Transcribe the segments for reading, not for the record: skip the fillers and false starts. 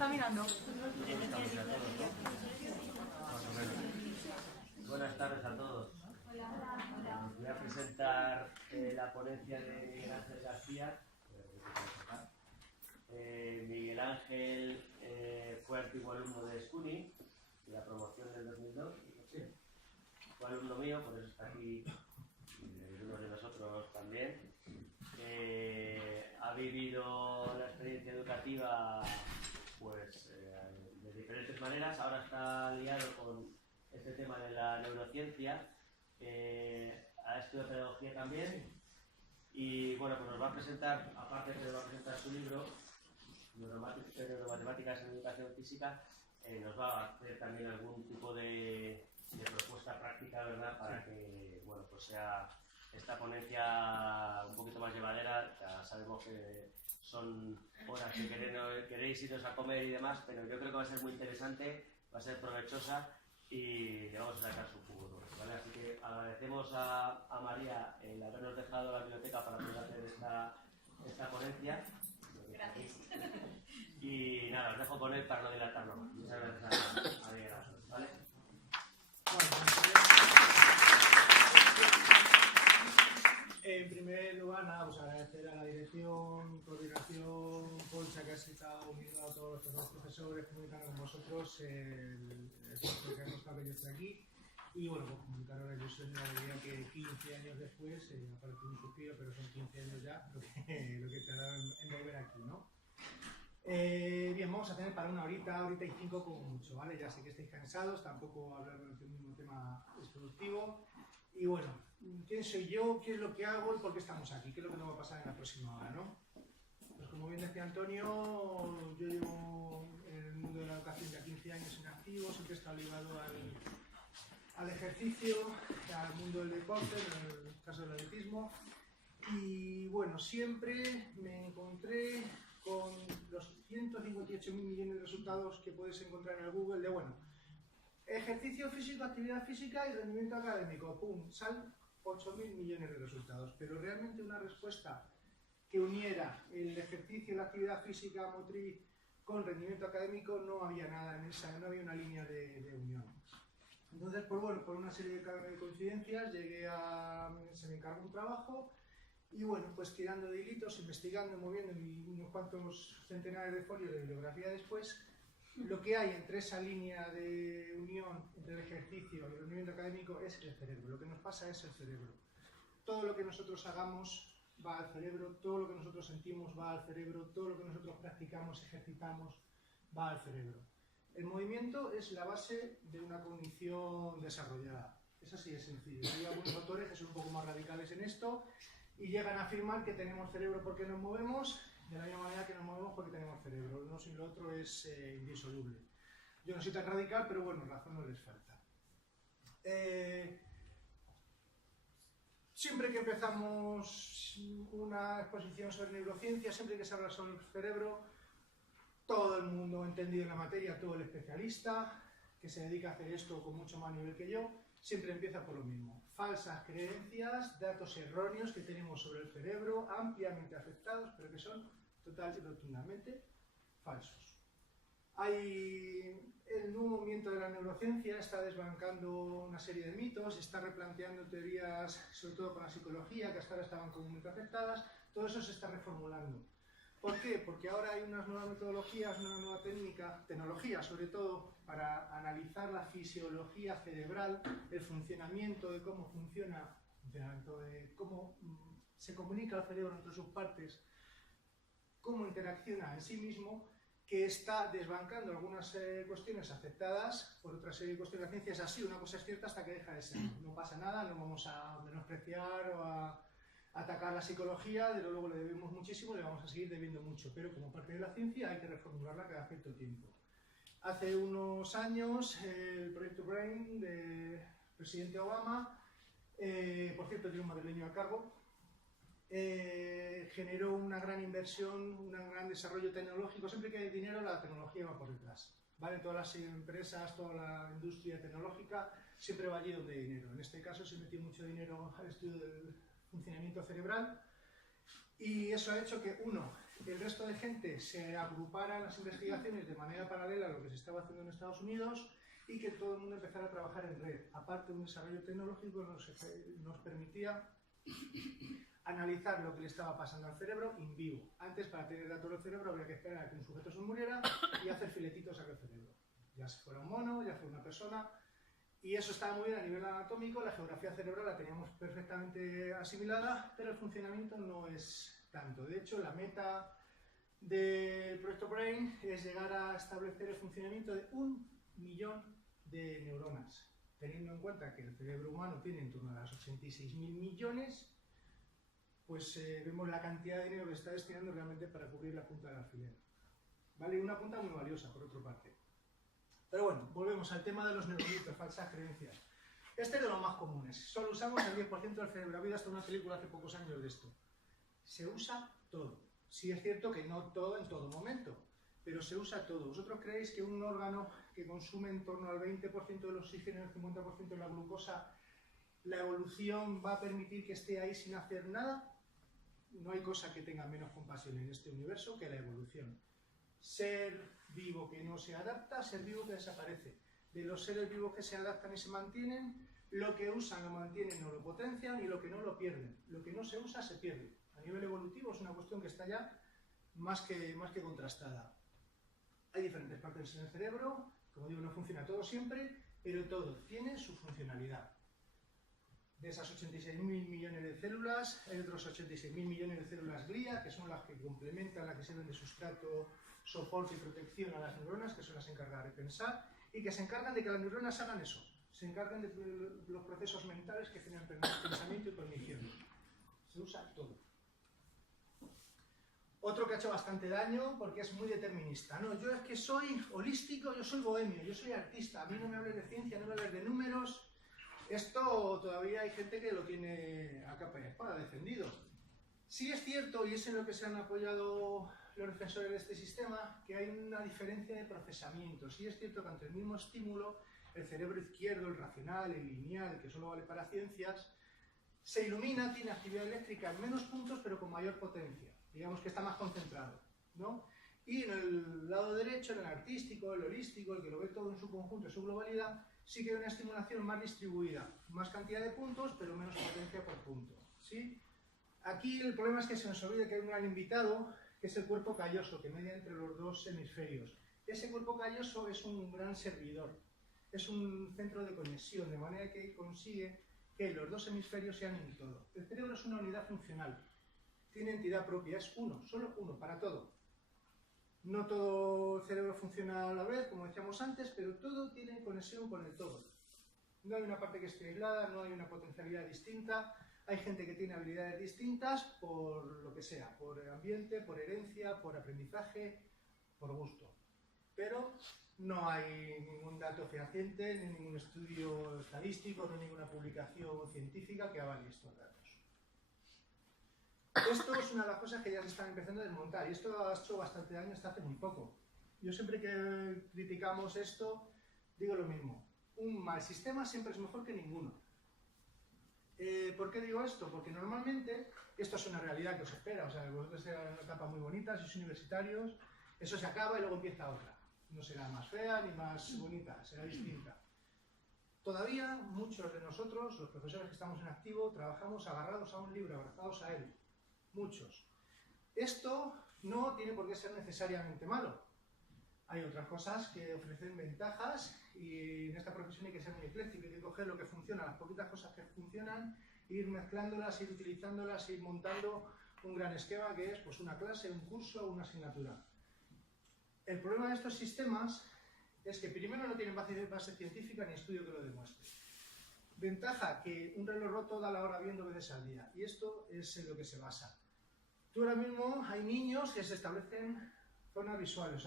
está mirando. Buenas tardes a todos. Os voy a presentar la ponencia de Miguel Ángel García. Miguel Ángel fue antiguo alumno de SCUNY, de la promoción del 2002. Fue alumno mío, por eso está aquí, uno de nosotros también. Ha vivido la experiencia educativa pues, de diferentes maneras. Ahora está liado con este tema de la neurociencia. Ha estudiado pedagogía también. Y bueno, pues nos va a presentar, aparte que nos va a presentar su libro, Neuromatemáticas en Educación Física, nos va a hacer también algún tipo de propuesta práctica, ¿verdad? Para que, bueno, pues sea esta ponencia un poquito más llevadera. Ya sabemos que son horas que queréis iros a comer y demás, pero yo creo que va a ser muy interesante, va a ser provechosa y le vamos a sacar su jugo, ¿vale? Así que agradecemos a María el habernos dejado la biblioteca para poder hacer esta ponencia. Gracias. Y nada, os dejo con él para no dilatarlo. Muchas gracias a María, ¿vale? En primer lugar, nada, pues agradecer a la dirección, coordinación, Concha, que ha estado uniendo a todos los profesores, comunicando con vosotros el esfuerzo que ha costado que yo esté aquí. Y bueno, pues comunicar ahora, yo soy una alegría que 15 años después, aparece un suspiro, pero son 15 años ya lo que tarda en volver aquí, ¿no? Bien, vamos a tener para una horita y 5 como mucho, ¿vale? Ya sé que estáis cansados, tampoco hablar del mismo tema es productivo. Y bueno, ¿quién soy yo? ¿Qué es lo que hago? ¿Y por qué estamos aquí? ¿Qué es lo que nos va a pasar en la próxima hora, no? Pues como bien decía Antonio, yo llevo en el mundo de la educación ya 15 años en activo, siempre he estado ligado al ejercicio, al mundo del deporte, en el caso del atletismo. Y bueno, siempre me encontré con los 158.000 millones de resultados que puedes encontrar en el Google de, bueno, ejercicio físico, actividad física y rendimiento académico. ¡Pum! Salen 8.000 millones de resultados. Pero realmente una respuesta que uniera el ejercicio, la actividad física, motriz con rendimiento académico, no había nada en esa, no había una línea de unión. Entonces, pues bueno, por una serie de coincidencias se me encargó un trabajo y bueno, pues tirando de hilitos, investigando, moviendo unos cuantos centenares de folios de bibliografía después, lo que hay entre esa línea de unión entre el ejercicio y el rendimiento académico es el cerebro. Lo que nos pasa es el cerebro. Todo lo que nosotros hagamos va al cerebro, todo lo que nosotros sentimos va al cerebro, todo lo que nosotros practicamos, ejercitamos, va al cerebro. El movimiento es la base de una cognición desarrollada. Es así de sencillo. Hay algunos autores que son un poco más radicales en esto y llegan a afirmar que tenemos cerebro porque nos movemos, de la misma manera que nos movemos porque tenemos cerebro. Lo uno sin lo otro es indisoluble. Yo no soy tan radical, pero bueno, razón no les falta. Siempre que empezamos una exposición sobre neurociencia, siempre que se habla sobre el cerebro, todo el mundo entendido en la materia, todo el especialista que se dedica a hacer esto con mucho más nivel que yo, siempre empieza por lo mismo. Falsas creencias, datos erróneos que tenemos sobre el cerebro, ampliamente aceptados, pero que son total y rotundamente falsos. El nuevo movimiento de la neurociencia está desbancando una serie de mitos, está replanteando teorías, sobre todo con la psicología, que hasta ahora estaban comúnmente aceptadas. Todo eso se está reformulando. ¿Por qué? Porque ahora hay unas nuevas metodologías, una nueva tecnología sobre todo, para analizar la fisiología cerebral, el funcionamiento de cómo funciona, de cómo se comunica el cerebro entre sus partes, cómo interacciona en sí mismo, que está desbancando algunas cuestiones aceptadas por otra serie de cuestiones. La ciencia es así, una cosa es cierta hasta que deja de ser. No pasa nada, no vamos a menospreciar o a atacar la psicología, de luego le debemos muchísimo, le vamos a seguir debiendo mucho, pero como parte de la ciencia hay que reformularla cada cierto tiempo. Hace unos años el proyecto BRAIN del presidente Obama, por cierto tiene un madrileño a cargo, generó una gran inversión, un gran desarrollo tecnológico. Siempre que hay dinero, la tecnología va por detrás, ¿vale? Todas las empresas, toda la industria tecnológica siempre va allí donde hay dinero. En este caso se metió mucho dinero al estudio del funcionamiento cerebral y eso ha hecho que, uno, el resto de gente se agrupara en las investigaciones de manera paralela a lo que se estaba haciendo en Estados Unidos y que todo el mundo empezara a trabajar en red. Aparte, un desarrollo tecnológico nos permitía analizar lo que le estaba pasando al cerebro in vivo. Antes, para tener datos del cerebro, había que esperar a que un sujeto se muriera y hacer filetitos a aquel cerebro. Ya se fuera un mono, ya fuera una persona. Y eso estaba muy bien a nivel anatómico, la geografía cerebral la teníamos perfectamente asimilada, pero el funcionamiento no es tanto. De hecho, la meta del proyecto Brain es llegar a establecer el funcionamiento de 1 millón de neuronas, teniendo en cuenta que el cerebro humano tiene en torno a las 86.000 millones, pues vemos la cantidad de dinero que está destinando realmente para cubrir la punta del alfiler. ¿Vale? Una punta muy valiosa, por otra parte. Pero bueno, volvemos al tema de los neuronitos, falsas creencias. Este es de los más comunes. Solo usamos el 10% del cerebro. Ha habido hasta una película hace pocos años de esto. Se usa todo. Sí es cierto que no todo en todo momento, pero se usa todo. ¿Vosotros creéis que un órgano que consume en torno al 20% del oxígeno y el 50% de la glucosa, la evolución va a permitir que esté ahí sin hacer nada? No hay cosa que tenga menos compasión en este universo que la evolución. Ser vivo que no se adapta, ser vivo que desaparece. De los seres vivos que se adaptan y se mantienen, lo que usan lo mantienen o lo potencian y lo que no lo pierden. Lo que no se usa se pierde. A nivel evolutivo es una cuestión que está ya más que contrastada. Hay diferentes partes en el cerebro, como digo, no funciona todo siempre, pero todo tiene su funcionalidad. De esas 86.000 millones de células, hay otros 86.000 millones de células glía, que son las que complementan, las que sirven de sustrato, soporte y protección a las neuronas, que son las encargadas de pensar, y que se encargan de que las neuronas hagan eso, se encargan de los procesos mentales que generan pensamiento y cognición. Se usa todo. Otro que ha hecho bastante daño porque es muy determinista. No, yo es que soy holístico, yo soy bohemio, yo soy artista, a mí no me hables de ciencia, no me hables de números. Esto todavía hay gente que lo tiene a capa y espada defendido. Sí es cierto, y es en lo que se han apoyado los defensores de este sistema, que hay una diferencia de procesamiento. Sí es cierto que ante el mismo estímulo, el cerebro izquierdo, el racional, el lineal, que solo vale para ciencias, se ilumina, tiene actividad eléctrica en menos puntos, pero con mayor potencia. Digamos que está más concentrado, ¿no? Y en el lado derecho, en el artístico, el holístico, el que lo ve todo en su conjunto, en su globalidad, sí que hay una estimulación más distribuida, más cantidad de puntos, pero menos potencia por punto, ¿sí? Aquí el problema es que se nos olvida que hay un gran invitado, que es el cuerpo calloso, que media entre los dos hemisferios. Ese cuerpo calloso es un gran servidor, es un centro de conexión, de manera que consigue que los dos hemisferios sean un todo. El cerebro es una unidad funcional, tiene entidad propia, es uno, solo uno, para todo. No todo el cerebro funciona a la vez, como decíamos antes, pero todo tiene conexión con el todo. No hay una parte que esté aislada, no hay una potencialidad distinta. Hay gente que tiene habilidades distintas por lo que sea, por ambiente, por herencia, por aprendizaje, por gusto. Pero no hay ningún dato fehaciente, ni ningún estudio estadístico, ni ninguna publicación científica que avale estos datos. Esto es una de las cosas que ya se están empezando a desmontar, y esto ha hecho bastante daño hasta hace muy poco. Yo siempre que criticamos esto, digo lo mismo. Un mal sistema siempre es mejor que ninguno. ¿Por qué digo esto? Porque normalmente esto es una realidad que os espera. O sea, vosotros serán una etapa muy bonita, sois universitarios, eso se acaba y luego empieza otra. No será más fea ni más bonita, será distinta. Todavía muchos de nosotros, los profesores que estamos en activo, trabajamos agarrados a un libro, abrazados a él. Muchos. Esto no tiene por qué ser necesariamente malo. Hay otras cosas que ofrecen ventajas y en esta profesión hay que ser muy ecléctico, hay que coger lo que funciona, las poquitas cosas que funcionan, ir mezclándolas, ir utilizándolas, ir montando un gran esquema que es pues, una clase, un curso, una asignatura. El problema de estos sistemas es que primero no tienen base científica ni estudio que lo demuestre. Ventaja, que un reloj roto da la hora bien 2 veces al día, y esto es en lo que se basa. Tú ahora mismo hay niños que se establecen zonas visuales,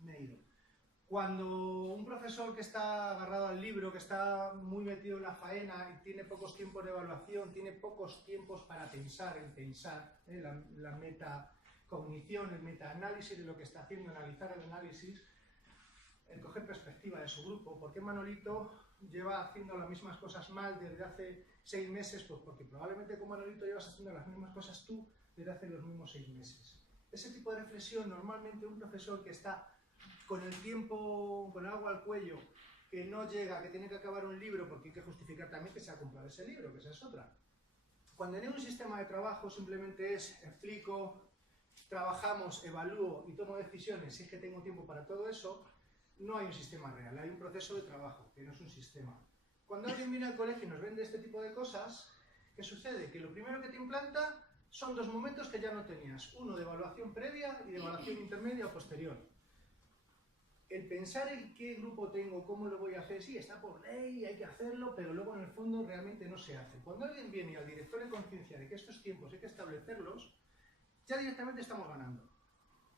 me he ido. Cuando un profesor que está agarrado al libro, que está muy metido en la faena y tiene pocos tiempos de evaluación, tiene pocos tiempos para pensar, la metacognición, el metaanálisis de lo que está haciendo, analizar el análisis, el coger perspectiva de su grupo. ¿Por qué Manolito lleva haciendo las mismas cosas mal desde hace 6 meses? Pues porque probablemente con Manolito llevas haciendo las mismas cosas tú desde hace los mismos 6 meses. Ese tipo de reflexión, normalmente un profesor que está con el tiempo, con el agua al cuello, que no llega, que tiene que acabar un libro, porque hay que justificar también que se ha comprado ese libro, que esa es otra. Cuando en un sistema de trabajo simplemente es explico, trabajamos, evalúo y tomo decisiones, si es que tengo tiempo para todo eso, no hay un sistema real, hay un proceso de trabajo, que no es un sistema. Cuando alguien viene al colegio y nos vende este tipo de cosas, ¿qué sucede? Que lo primero que te implanta son 2 momentos que ya no tenías, uno de evaluación previa y de evaluación intermedia o posterior. El pensar en qué grupo tengo, cómo lo voy a hacer, sí, está por ley, hay que hacerlo, pero luego en el fondo realmente no se hace. Cuando alguien viene al director de conciencia de que estos tiempos hay que establecerlos, ya directamente estamos ganando.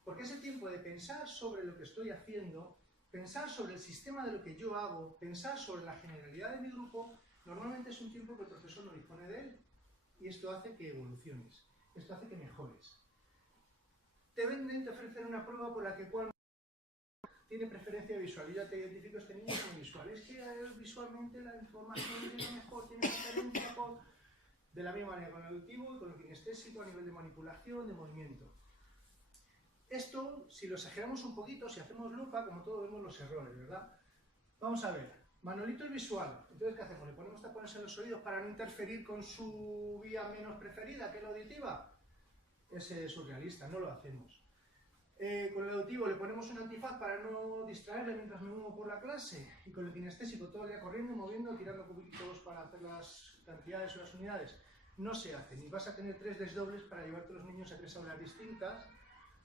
Porque ese tiempo de pensar sobre lo que estoy haciendo, pensar sobre el sistema de lo que yo hago, pensar sobre la generalidad de mi grupo, normalmente es un tiempo que el profesor no dispone de él. Y esto hace que evoluciones, esto hace que mejores. Te venden, te ofrecen una prueba por la que cual tiene preferencia visual. Y ya te identifico este niño como visual. Es que visualmente la información llega mejor, tiene preferencia por... De la misma manera con el auditivo y con el kinestésico a nivel de manipulación, de movimiento. Esto, si lo exageramos un poquito, si hacemos lupa, como todos vemos los errores, ¿verdad? Vamos a ver. Manolito es visual. Entonces, ¿qué hacemos? ¿Le ponemos tapones en los oídos para no interferir con su vía menos preferida, que es la auditiva? Es surrealista, no lo hacemos. Con el auditivo le ponemos un antifaz para no distraerle mientras me muevo por la clase. Y con el kinestésico todo el día corriendo, moviendo, tirando cubitos para hacer las cantidades o las unidades. No se hace. Ni vas a tener 3 desdobles para llevarte a los niños a 3 aulas distintas,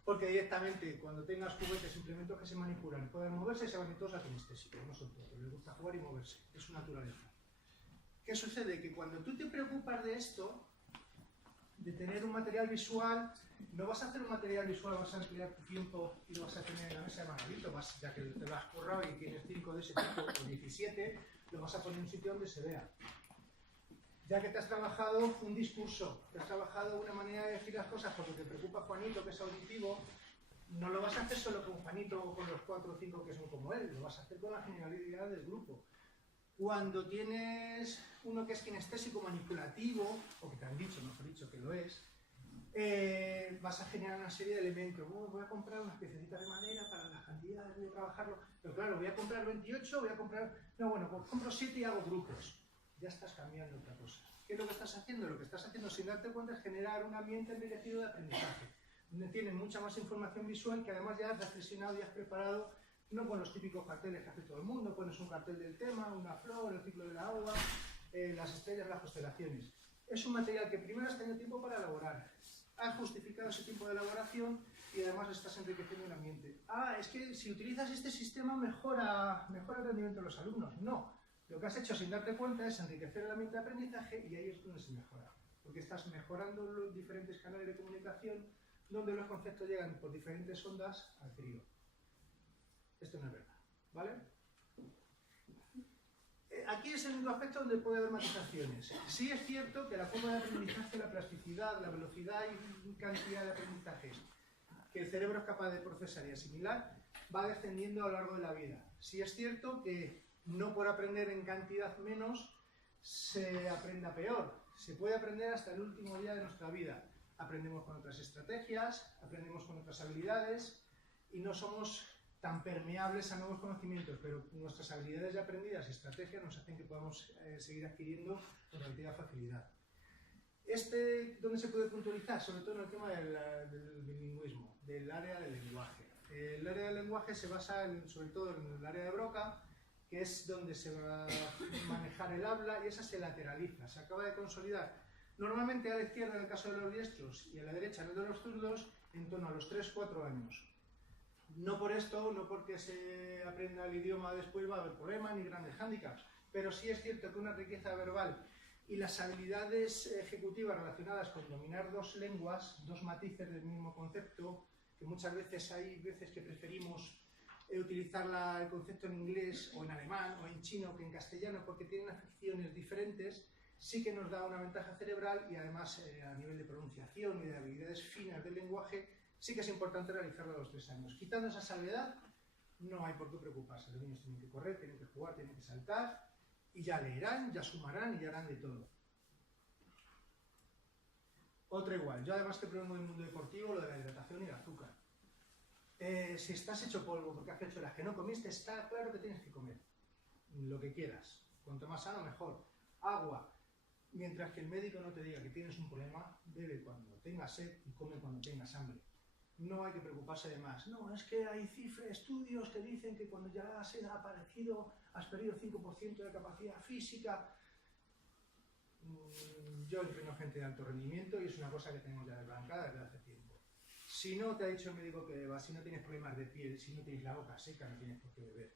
porque directamente cuando tengas juguetes, implementos que se manipulan, puedan moverse, se van a ir todos al kinestésico. No son todos. Les gusta jugar y moverse. Es su naturaleza. ¿Qué sucede? Que cuando tú te preocupas de esto, de tener un material visual, no vas a hacer un material visual, vas a emplear tu tiempo y lo vas a tener en la mesa de Manolito, ya que te lo has currado y tienes 5 de ese tipo o 17, lo vas a poner en un sitio donde se vea. Ya que te has trabajado un discurso, te has trabajado una manera de decir las cosas porque te preocupa Juanito, que es auditivo, no lo vas a hacer solo con Juanito o con los 4 o 5 que son como él, lo vas a hacer con la generalidad del grupo. Cuando tienes uno que es kinestésico manipulativo, o que te han dicho, mejor dicho, que lo es, vas a generar una serie de elementos. Voy a comprar unas piececitas de madera para las cantidades, voy a trabajarlo. Pero claro, voy a comprar 28, voy a comprar... No, bueno, pues compro 7 y hago grupos. Ya estás cambiando otra cosa. ¿Qué es lo que estás haciendo? Lo que estás haciendo sin darte cuenta es generar un ambiente enriquecido de aprendizaje, donde tienes mucha más información visual que además ya has reflexionado y has preparado, no con los típicos carteles que hace todo el mundo, pones un cartel del tema, una flor, el ciclo de la agua, las estrellas, las constelaciones. Es un material que primero has tenido tiempo para elaborar, has justificado ese tiempo de elaboración y además estás enriqueciendo el ambiente. Ah, es que si utilizas este sistema mejora el rendimiento de los alumnos. No, lo que has hecho sin darte cuenta es enriquecer el ambiente de aprendizaje y ahí es donde se mejora, porque estás mejorando los diferentes canales de comunicación donde los conceptos llegan por diferentes ondas al crío. Esto no es verdad, ¿vale? Aquí es el único aspecto donde puede haber matizaciones. Sí es cierto que la curva de aprendizaje, la plasticidad, la velocidad y cantidad de aprendizajes que el cerebro es capaz de procesar y asimilar va descendiendo a lo largo de la vida. Sí es cierto que no por aprender en cantidad menos se aprenda peor. Se puede aprender hasta el último día de nuestra vida. Aprendemos con otras estrategias, aprendemos con otras habilidades y no somos tan permeables a nuevos conocimientos, pero nuestras habilidades ya aprendidas y estrategias nos hacen que podamos seguir adquiriendo con relativa facilidad. ¿Dónde se puede puntualizar? Sobre todo en el tema del bilingüismo, del área del lenguaje. El área del lenguaje se basa sobre todo en el área de Broca, que es donde se va a manejar el habla y esa se lateraliza, se acaba de consolidar. Normalmente a la izquierda en el caso de los diestros y a la derecha en el de los zurdos en torno a los 3-4 años. No por esto, no porque se aprenda el idioma después va a haber problemas ni grandes hándicaps, pero sí es cierto que una riqueza verbal y las habilidades ejecutivas relacionadas con dominar 2 lenguas, 2 matices del mismo concepto, que muchas veces hay veces que preferimos utilizar el concepto en inglés o en alemán o en chino que en castellano porque tienen afecciones diferentes, sí que nos da una ventaja cerebral y además a nivel de pronunciación y de habilidades finas del lenguaje sí que es importante realizarlo a los 3 años. Quitando esa salvedad, no hay por qué preocuparse. Los niños tienen que correr, tienen que jugar, tienen que saltar, y ya leerán, ya sumarán y ya harán de todo. Otro igual. Yo además que provengo del mundo deportivo, lo de la hidratación y el azúcar. Si estás hecho polvo porque has hecho las que no comiste, está claro que tienes que comer lo que quieras. Cuanto más sano, mejor. Agua. Mientras que el médico no te diga que tienes un problema, bebe cuando tengas sed y come cuando tengas hambre. No hay que preocuparse de más. No, es que hay estudios que dicen que cuando ya la sed ha aparecido, has perdido 5% de capacidad física. Yo entreno gente de alto rendimiento y es una cosa que tenemos ya desbancada desde hace tiempo. Si no te ha dicho el médico que bebas, si no tienes problemas de piel, si no tienes la boca seca, no tienes por qué beber.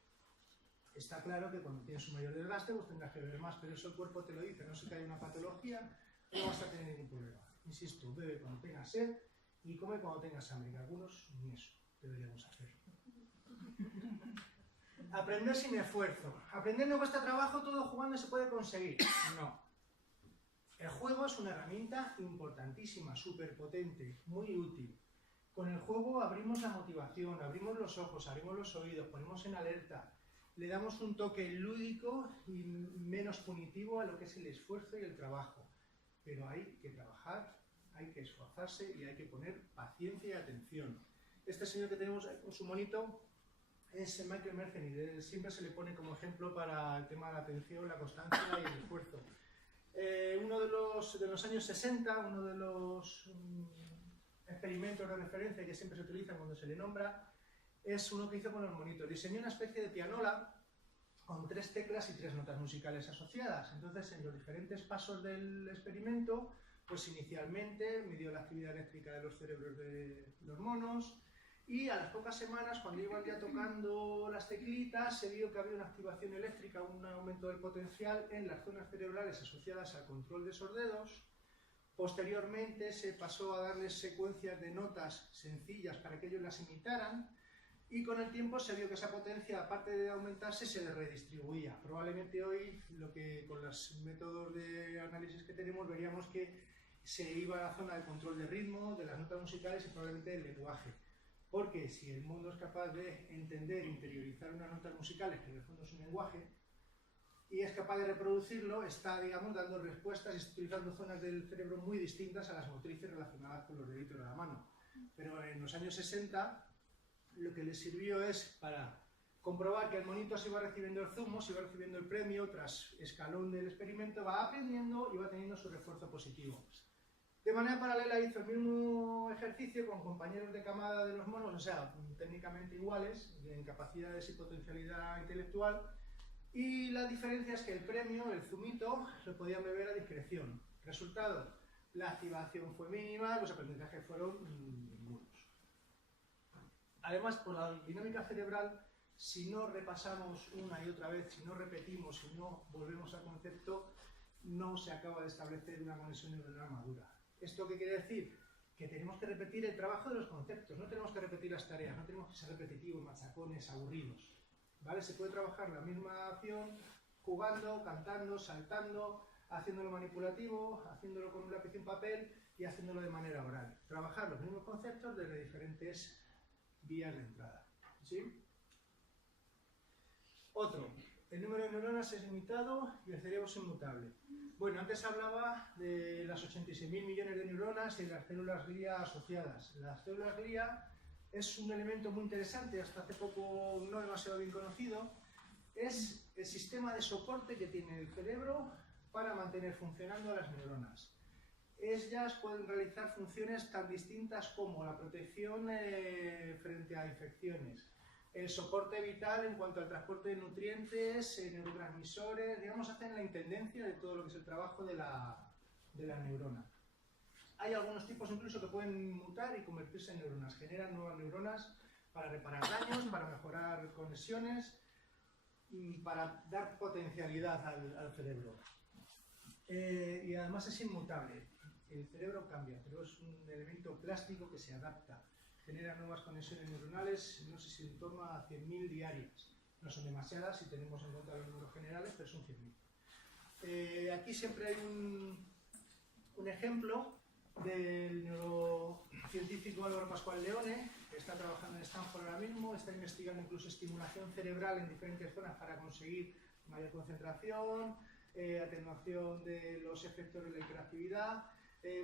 Está claro que cuando tienes un mayor desgaste, pues tendrás que beber más, pero eso el cuerpo te lo dice, no sé que hay una patología, no vas a tener ningún problema. Insisto, bebe cuando tengas sed y come cuando tengas hambre, que algunos ni eso deberíamos hacer. Aprender sin esfuerzo. Aprender no cuesta trabajo, todo jugando se puede conseguir. No. El juego es una herramienta importantísima, súper potente, muy útil. Con el juego abrimos la motivación, abrimos los ojos, abrimos los oídos, ponemos en alerta, le damos un toque lúdico y menos punitivo a lo que es el esfuerzo y el trabajo. Pero hay que trabajar, hay que esforzarse y hay que poner paciencia y atención. Este señor que tenemos ahí con su monito es Michael Mercenary. Siempre se le pone como ejemplo para el tema de la atención, la constancia y el esfuerzo. Uno de los años 60, uno de los experimentos de referencia que siempre se utilizan cuando se le nombra, es uno que hizo con los monitos. Diseñó una especie de pianola con 3 teclas y 3 notas musicales asociadas. Entonces, en los diferentes pasos del experimento, pues inicialmente midió la actividad eléctrica de los cerebros de los monos y a las pocas semanas, cuando iban ya tocando las teclitas, se vio que había una activación eléctrica, un aumento del potencial en las zonas cerebrales asociadas al control de esos dedos. Posteriormente se pasó a darles secuencias de notas sencillas para que ellos las imitaran. Y con el tiempo se vio que esa potencia, aparte de aumentarse, se redistribuía. Probablemente hoy, con los métodos de análisis que tenemos, veríamos que se iba a la zona del control de ritmo, de las notas musicales y probablemente del lenguaje. Porque si el mundo es capaz de entender e interiorizar unas notas musicales, que en el fondo es un lenguaje, y es capaz de reproducirlo, está, digamos, dando respuestas y está utilizando zonas del cerebro muy distintas a las motrices relacionadas con los deditos de la mano. Pero en los años 60... lo que les sirvió es para comprobar que el monito se iba recibiendo el zumo, se iba recibiendo el premio, tras escalón del experimento, va aprendiendo y va teniendo su refuerzo positivo. De manera paralela hizo el mismo ejercicio con compañeros de camada de los monos, o sea, técnicamente iguales, en capacidades y potencialidad intelectual, y la diferencia es que el premio, el zumito, lo podían beber a discreción. Resultado, la activación fue mínima, los aprendizajes fueron ningunos. Además, por la dinámica cerebral, si no repasamos una y otra vez, si no repetimos, si no volvemos al concepto, no se acaba de establecer una conexión neuronal madura. ¿Esto qué quiere decir? Que tenemos que repetir el trabajo de los conceptos, no tenemos que repetir las tareas, no tenemos que ser repetitivos, machacones, aburridos. ¿Vale? Se puede trabajar la misma acción jugando, cantando, saltando, haciéndolo manipulativo, haciéndolo con un lápiz y un papel y haciéndolo de manera oral. Trabajar los mismos conceptos desde diferentes vías de entrada. ¿Sí? Otro, el número de neuronas es limitado y el cerebro es inmutable. Bueno, antes hablaba de las 86.000 millones de neuronas y las células glia asociadas. Las células glia es un elemento muy interesante, hasta hace poco no demasiado bien conocido. Es el sistema de soporte que tiene el cerebro para mantener funcionando a las neuronas. Ellas pueden realizar funciones tan distintas como la protección frente a infecciones, el soporte vital en cuanto al transporte de nutrientes, neurotransmisores, digamos, hacen la intendencia de todo lo que es el trabajo de la neurona. Hay algunos tipos incluso que pueden mutar y convertirse en neuronas, generan nuevas neuronas para reparar daños, para mejorar conexiones, para dar potencialidad al cerebro. Y además es inmutable. El cerebro cambia, el cerebro es un elemento plástico que se adapta, genera nuevas conexiones neuronales, no sé si en torno a 100.000 diarias. No son demasiadas si tenemos en cuenta los números generales, pero son 100.000. Aquí siempre hay un ejemplo del neurocientífico Álvaro Pascual Leone, que está trabajando en Stanford ahora mismo, está investigando incluso estimulación cerebral en diferentes zonas para conseguir mayor concentración, atenuación de los efectos de la hiperactividad.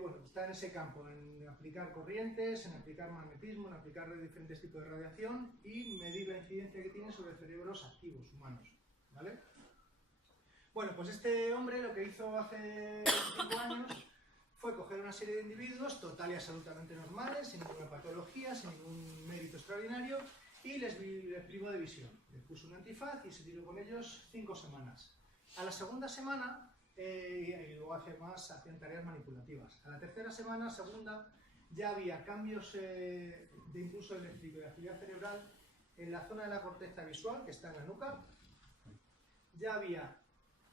bueno, está en ese campo, en aplicar corrientes, en aplicar magnetismo, en aplicar diferentes tipos de radiación y medir la incidencia que tiene sobre cerebros activos humanos, ¿vale? Bueno, pues este hombre lo que hizo hace 5 años fue coger una serie de individuos total y absolutamente normales, sin ninguna patología, sin ningún mérito extraordinario, y les privó de visión. Les puso un antifaz y se tiró con ellos 5 semanas. A la segunda semana, y luego hacían tareas manipulativas. A la tercera semana, segunda, ya había cambios de impulso eléctrico y de actividad cerebral en la zona de la corteza visual, que está en la nuca. Ya había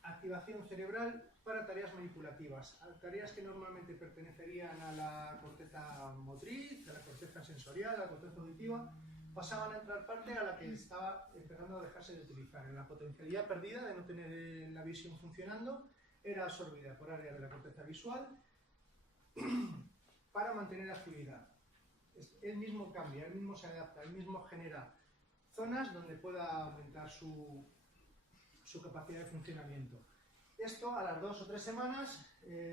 activación cerebral para tareas manipulativas, tareas que normalmente pertenecerían a la corteza motriz, a la corteza sensorial, a la corteza auditiva, pasaban a entrar parte a la que estaba empezando a dejarse de utilizar. En la potencialidad perdida de no tener la visión funcionando, era absorbida por áreas de la corteza visual para mantener actividad. Él mismo cambia, él mismo se adapta, él mismo genera zonas donde pueda aumentar su capacidad de funcionamiento. Esto a las 2 o 3 semanas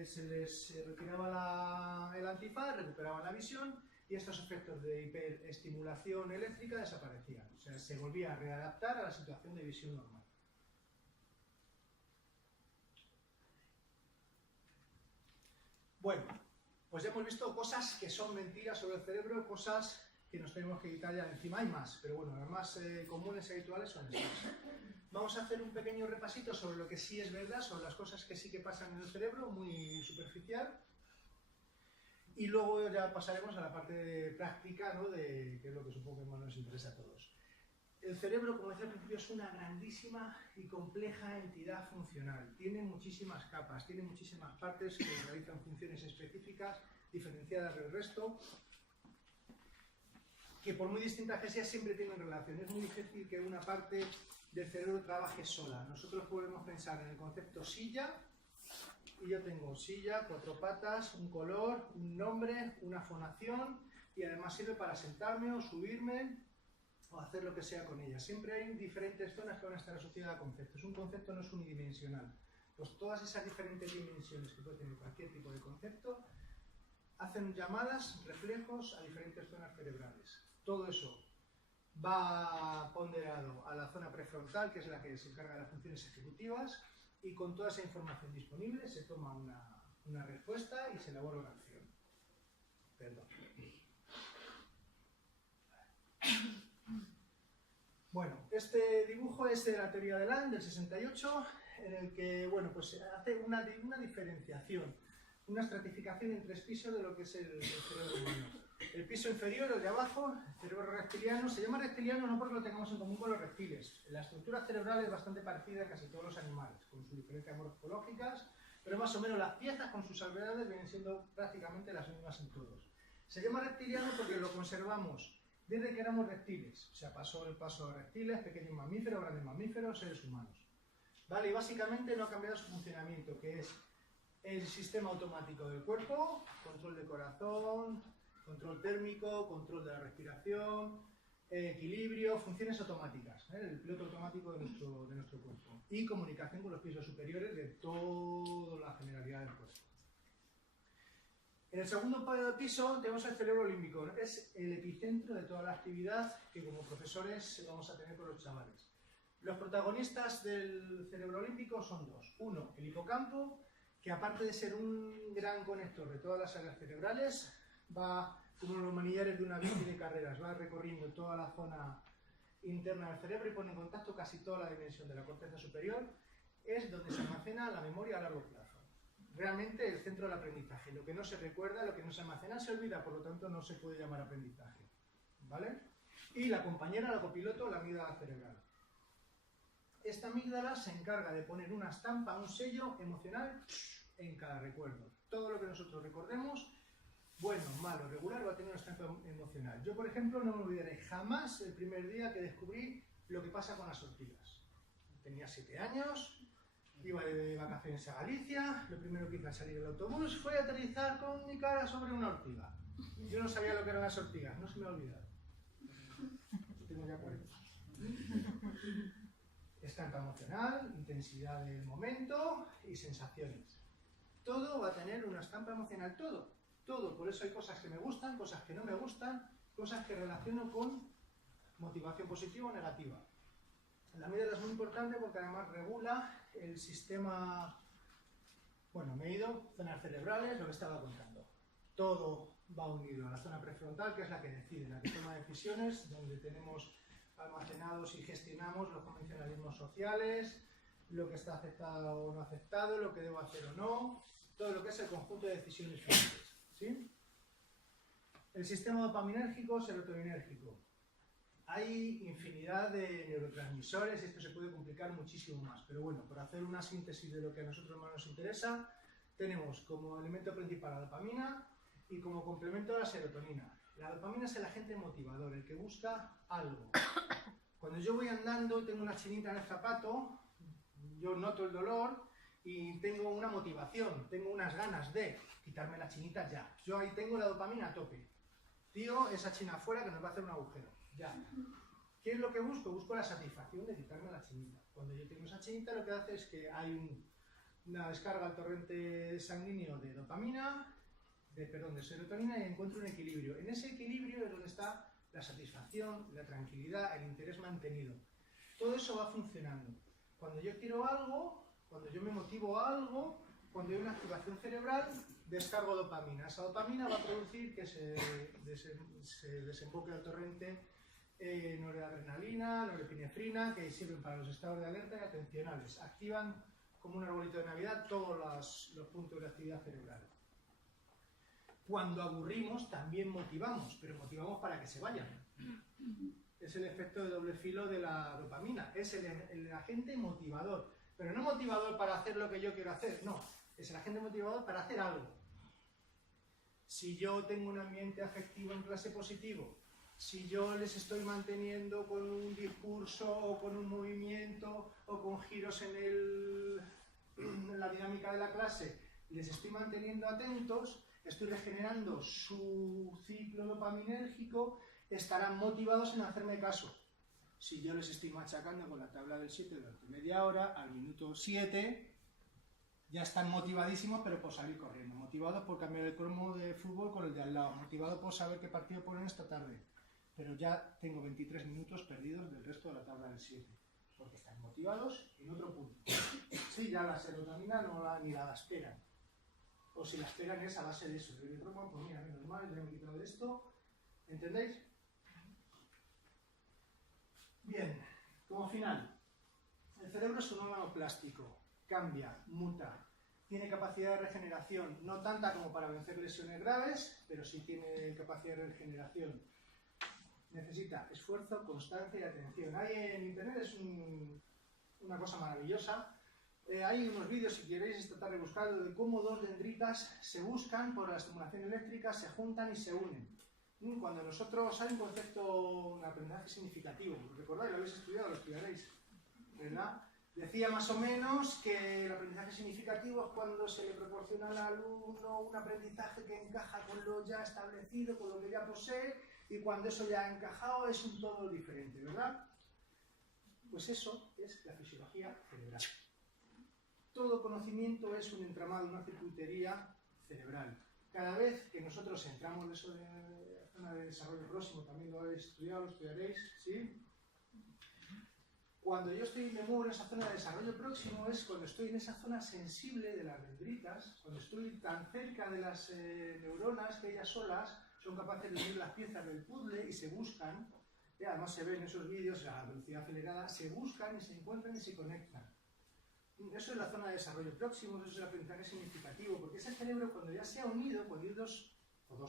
se les retiraba el antifaz, recuperaban la visión y estos efectos de hiperestimulación eléctrica desaparecían. O sea, se volvía a readaptar a la situación de visión normal. Bueno, pues ya hemos visto cosas que son mentiras sobre el cerebro, cosas que nos tenemos que quitar ya de encima. Hay más, pero bueno, las más comunes y habituales son estas. Vamos a hacer un pequeño repasito sobre lo que sí es verdad, sobre las cosas que sí que pasan en el cerebro, muy superficial. Y luego ya pasaremos a la parte práctica, ¿no? Que es lo que supongo que más nos interesa a todos. El cerebro, como decía al principio, es una grandísima y compleja entidad funcional. Tiene muchísimas capas, tiene muchísimas partes que realizan funciones específicas, diferenciadas del resto, que por muy distintas que sean, siempre tienen relación. Es muy difícil que una parte del cerebro trabaje sola. Nosotros podemos pensar en el concepto silla, y yo tengo silla, 4 patas, un color, un nombre, una fonación, y además sirve para sentarme o subirme o hacer lo que sea con ella. Siempre hay diferentes zonas que van a estar asociadas a conceptos. Un concepto no es unidimensional. Pues todas esas diferentes dimensiones que puede tener cualquier tipo de concepto hacen llamadas, reflejos a diferentes zonas cerebrales. Todo eso va ponderado a la zona prefrontal, que es la que se encarga de las funciones ejecutivas, y con toda esa información disponible se toma una respuesta y se elabora una acción. Perdón. Bueno, este dibujo es de la teoría de Land del 68, en el que, bueno, pues hace una diferenciación, una estratificación en 3 pisos de lo que es el cerebro humano. El piso inferior, el de abajo, el cerebro reptiliano, se llama reptiliano no porque lo tengamos en común con los reptiles. La estructura cerebral es bastante parecida a casi todos los animales, con sus diferencias morfológicas, pero más o menos las piezas con sus alrededores vienen siendo prácticamente las mismas en todos. Se llama reptiliano porque lo conservamos desde que éramos reptiles, o sea, pasó el paso a reptiles, pequeños mamíferos, grandes mamíferos, seres humanos. ¿Vale? Y básicamente no ha cambiado su funcionamiento, que es el sistema automático del cuerpo, control de corazón, control térmico, control de la respiración, equilibrio, funciones automáticas, el piloto automático de nuestro cuerpo. Y comunicación con los pisos superiores de toda la generalidad del cuerpo. En el segundo piso tenemos el cerebro límbico, es el epicentro de toda la actividad que como profesores vamos a tener con los chavales. Los protagonistas del cerebro límbico son 2. Uno, el hipocampo, que aparte de ser un gran conector de todas las áreas cerebrales, va como los manillares de una bici de carreras, va recorriendo toda la zona interna del cerebro y pone en contacto casi toda la dimensión de la corteza superior. Es donde se almacena la memoria a largo plazo. Realmente el centro del aprendizaje. Lo que no se recuerda, lo que no se almacena, se olvida, por lo tanto no se puede llamar aprendizaje. ¿Vale? Y la compañera, la copiloto, la amígdala cerebral. Esta amígdala se encarga de poner una estampa, un sello emocional en cada recuerdo. Todo lo que nosotros recordemos, bueno, malo, regular, va a tener una estampa emocional. Yo, por ejemplo, no me olvidaré jamás el primer día que descubrí lo que pasa con las ortigas. Tenía 7 años... Iba de vacaciones a Galicia, lo primero que hice al salir del autobús fue aterrizar con mi cara sobre una ortiga. Yo no sabía lo que eran las ortigas, no se me ha olvidado. Tengo ya 40. Estampa emocional, intensidad del momento y sensaciones. Todo va a tener una estampa emocional, todo. Todo. Por eso hay cosas que me gustan, cosas que no me gustan, cosas que relaciono con motivación positiva o negativa. La amígdala es muy importante porque además regula el sistema... Bueno, me he ido, zonas cerebrales, lo que estaba contando. Todo va unido a la zona prefrontal, que es la que decide, la que toma decisiones, donde tenemos almacenados y gestionamos los convencionalismos sociales, lo que está aceptado o no aceptado, lo que debo hacer o no, todo lo que es el conjunto de decisiones finales, ¿sí? El sistema dopaminérgico, serotoninérgico. Hay infinidad de neurotransmisores y esto se puede complicar muchísimo más, pero bueno, por hacer una síntesis de lo que a nosotros más nos interesa, tenemos como elemento principal la dopamina y como complemento la serotonina. La dopamina es el agente motivador, el que busca algo. Cuando yo voy andando y tengo una chinita en el zapato, yo noto el dolor y tengo una motivación, tengo unas ganas de quitarme la chinita ya. Yo ahí tengo la dopamina a tope. Tío, esa china afuera que nos va a hacer un agujero. Ya. ¿Qué es lo que busco? Busco la satisfacción de quitarme la chinita. Cuando yo tengo esa chinita, lo que hace es que hay una descarga al torrente sanguíneo de dopamina, de serotonina, y encuentro un equilibrio. En ese equilibrio es donde está la satisfacción, la tranquilidad, el interés mantenido. Todo eso va funcionando. Cuando yo quiero algo, cuando yo me motivo a algo, cuando hay una activación cerebral, descargo dopamina. Esa dopamina va a producir que se desemboque al torrente noradrenalina, norepinefrina, que sirven para los estados de alerta y atencionales. Activan como un arbolito de Navidad todos los puntos de actividad cerebral. Cuando aburrimos también motivamos, pero motivamos para que se vayan. Es el efecto de doble filo de la dopamina, es el agente motivador, pero no motivador para hacer lo que yo quiero hacer, no, es el agente motivador para hacer algo. Si yo tengo un ambiente afectivo en clase positivo, si yo les estoy manteniendo con un discurso o con un movimiento o con giros en la dinámica de la clase, les estoy manteniendo atentos, estoy regenerando su ciclo dopaminérgico, estarán motivados en hacerme caso. Si yo les estoy machacando con la tabla del 7 durante media hora, al minuto 7 ya están motivadísimos, pero por salir corriendo, motivados por cambiar el cromo de fútbol con el de al lado, motivados por saber qué partido ponen esta tarde, pero ya tengo 23 minutos perdidos del resto de la tabla del 7, porque están motivados en otro punto. Sí, ya la serotonina ni la esperan, o si la esperan es a base de eso, el cromo, pues mira, menos mal, ya me he quitado de esto, ¿entendéis? Bien, como final, el cerebro es un órgano plástico, cambia, muta, tiene capacidad de regeneración, no tanta como para vencer lesiones graves, pero sí tiene capacidad de regeneración. Necesita esfuerzo, constancia y atención. Hay en internet, es una cosa maravillosa, hay unos vídeos, si queréis esta tarde buscarlo, de cómo dos dendritas se buscan por la estimulación eléctrica, se juntan y se unen. Cuando nosotros hay un concepto, un aprendizaje significativo, recordáis, lo habéis estudiado, lo estudiaréis, ¿verdad? Decía más o menos que el aprendizaje significativo es cuando se le proporciona al alumno un aprendizaje que encaja con lo ya establecido, con lo que ya posee, y cuando eso ya ha encajado es un todo diferente, ¿verdad? Pues eso es la fisiología cerebral. Todo conocimiento es un entramado, una circuitería cerebral. Cada vez que nosotros entramos en eso de la zona de desarrollo próximo, también lo habéis estudiado, lo estudiaréis, ¿sí? Cuando yo estoy me muevo en esa zona de desarrollo próximo es cuando estoy en esa zona sensible de las dendritas, cuando estoy tan cerca de las neuronas que ellas solas son capaces de unir las piezas del puzzle y se buscan, y además se ven en esos vídeos a velocidad acelerada, se buscan y se encuentran y se conectan. Eso es la zona de desarrollo próximo, eso es el aprendizaje significativo, porque ese cerebro cuando ya se ha unido, cuando hay 2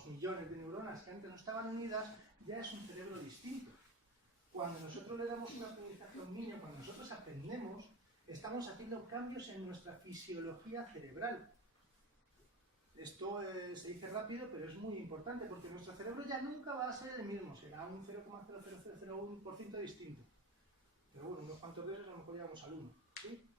millones de neuronas que antes no estaban unidas, ya es un cerebro distinto. Cuando nosotros le damos un aprendizaje a un niño, cuando nosotros aprendemos, estamos haciendo cambios en nuestra fisiología cerebral. Esto se dice rápido, pero es muy importante, porque nuestro cerebro ya nunca va a ser el mismo, será un 0,0001% distinto. Pero bueno, unos cuantos de esos a lo mejor llegamos al 1, ¿sí?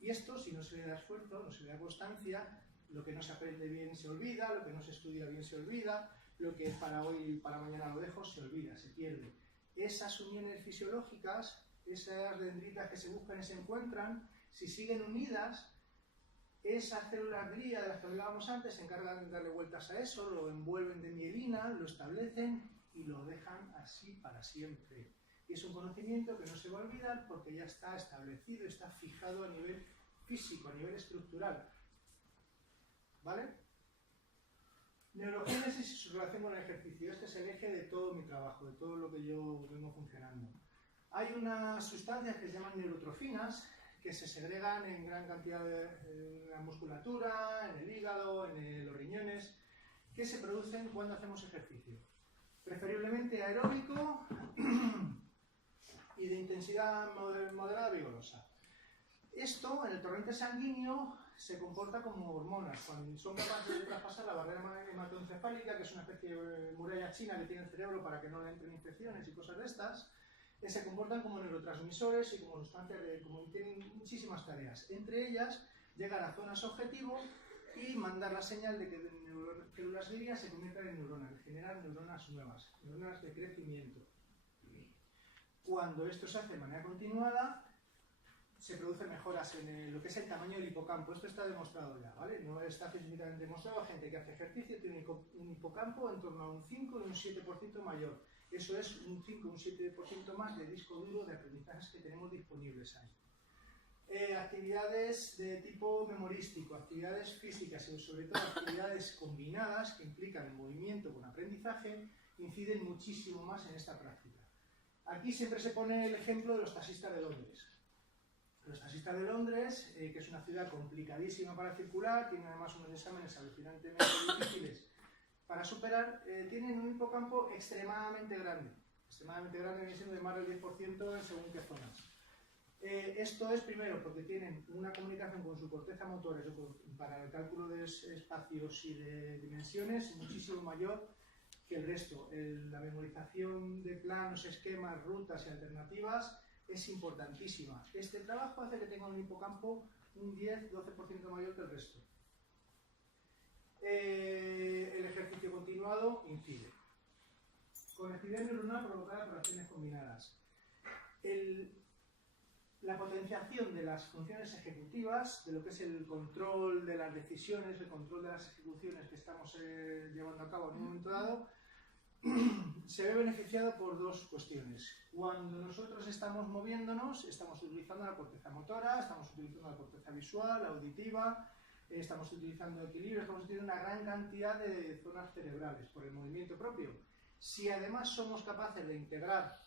Y esto, si no se le da esfuerzo, no se le da constancia, lo que no se aprende bien se olvida, lo que no se estudia bien se olvida, lo que es para hoy y para mañana lo dejo, se olvida, se pierde. Esas uniones fisiológicas, esas dendritas que se buscan y se encuentran, si siguen unidas, Esas células glia de las que hablábamos antes se encargan de darle vueltas a eso, lo envuelven de mielina, lo establecen y lo dejan así para siempre. Y es un conocimiento que no se va a olvidar porque ya está establecido, está fijado a nivel físico, a nivel estructural. ¿Vale? Neurogénesis y su relación con el ejercicio. Este es el eje de todo mi trabajo, de todo lo que yo vengo funcionando. Hay unas sustancias que se llaman neurotrofinas, que se segregan en gran cantidad en la musculatura, en el hígado, en los riñones, que se producen cuando hacemos ejercicio. Preferiblemente aeróbico y de intensidad moderada vigorosa. Esto, en el torrente sanguíneo, se comporta como hormonas. Cuando son capaces de traspasar la barrera hematoencefálica, que es una especie de muralla china que tiene el cerebro para que no le entren infecciones y cosas de estas, se comportan como neurotransmisores y como sustancias como tienen muchísimas tareas. Entre ellas, llegar a zonas objetivo y mandar la señal de que células glia se conviertan en neuronas, generar neuronas nuevas, neuronas de crecimiento. Cuando esto se hace de manera continuada, se producen mejoras en lo que es el tamaño del hipocampo. Esto está demostrado ya, ¿vale? No está científicamente demostrado. Gente que hace ejercicio tiene un hipocampo en torno a un 5 y un 7% mayor. Eso es un 5 o un 7% más de disco duro de aprendizajes que tenemos disponibles ahí. Actividades de tipo memorístico, actividades físicas y sobre todo actividades combinadas que implican movimiento con aprendizaje, inciden muchísimo más en esta práctica. Aquí siempre se pone el ejemplo de los taxistas de Londres. Los taxistas de Londres, que es una ciudad complicadísima para circular, tiene además unos exámenes alucinantemente difíciles para superar, tienen un hipocampo extremadamente grande viene siendo de más del 10% en según qué zonas. Esto es primero porque tienen una comunicación con su corteza motora para el cálculo de espacios y de dimensiones muchísimo mayor que el resto. La memorización de planos, esquemas, rutas y alternativas es importantísima. Este trabajo hace que tengan un hipocampo un 10-12% mayor que el resto. El ejercicio continuado incide. Conectividad neuronal provocada por acciones combinadas. La potenciación de las funciones ejecutivas, de lo que es el control de las decisiones, el control de las ejecuciones que estamos llevando a cabo en un momento dado, se ve beneficiado por dos cuestiones. Cuando nosotros estamos moviéndonos, estamos utilizando la corteza motora, estamos utilizando la corteza visual, auditiva, estamos utilizando equilibrio, estamos utilizando una gran cantidad de zonas cerebrales por el movimiento propio. Si además somos capaces de integrar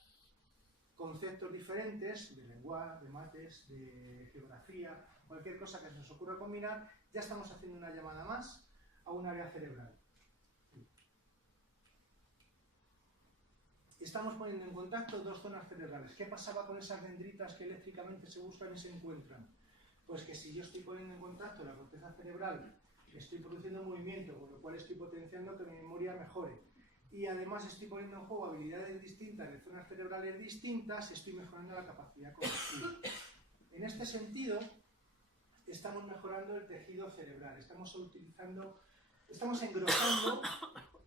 conceptos diferentes, de lenguaje, de mates, de geografía, cualquier cosa que se nos ocurra combinar, ya estamos haciendo una llamada más a un área cerebral. Estamos poniendo en contacto dos zonas cerebrales. ¿Qué pasaba con esas dendritas que eléctricamente se buscan y se encuentran? Pues que si yo estoy poniendo en contacto la corteza cerebral, estoy produciendo movimiento, con lo cual estoy potenciando que mi memoria mejore. Y además estoy poniendo en juego habilidades distintas de zonas cerebrales distintas, estoy mejorando la capacidad cognitiva. En este sentido, estamos mejorando el tejido cerebral, estamos engrosando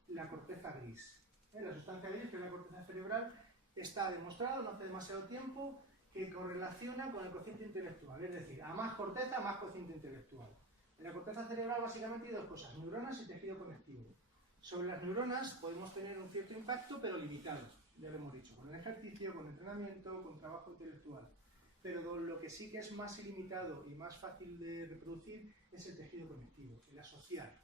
la corteza gris. La sustancia gris, que es la corteza cerebral, está demostrado no hace demasiado tiempo que correlaciona con el cociente intelectual, es decir, a más corteza, más cociente intelectual. En la corteza cerebral básicamente hay dos cosas, neuronas y tejido conectivo. Sobre las neuronas podemos tener un cierto impacto, pero limitado, ya lo hemos dicho, con el ejercicio, con entrenamiento, con trabajo intelectual. Pero lo que sí que es más ilimitado y más fácil de reproducir es el tejido conectivo, el asociar.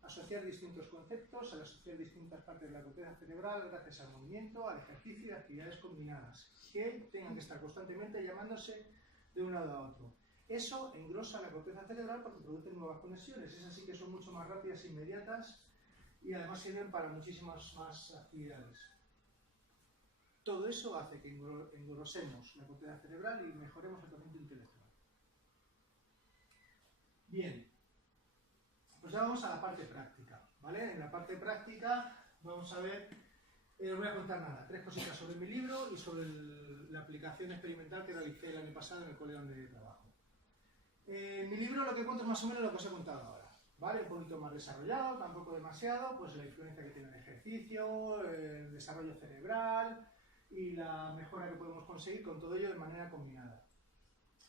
Asociar distintos conceptos, al asociar distintas partes de la corteza cerebral gracias al movimiento, al ejercicio y a actividades combinadas, que tengan que estar constantemente llamándose de un lado a otro. Eso engrosa la corteza cerebral porque produce nuevas conexiones, esas sí que son mucho más rápidas e inmediatas y además sirven para muchísimas más actividades. Todo eso hace que engrosemos la corteza cerebral y mejoremos el cociente intelectual. Bien. Pues ya vamos a la parte práctica, ¿vale? En la parte práctica vamos a ver, os voy a contar nada, 3 cositas sobre mi libro y sobre la aplicación experimental que realicé el año pasado en el colegio donde trabajo. Mi libro lo que cuento es más o menos lo que os he contado ahora, ¿vale? Un poquito más desarrollado, tampoco demasiado, pues la influencia que tiene el ejercicio, el desarrollo cerebral y la mejora que podemos conseguir con todo ello de manera combinada.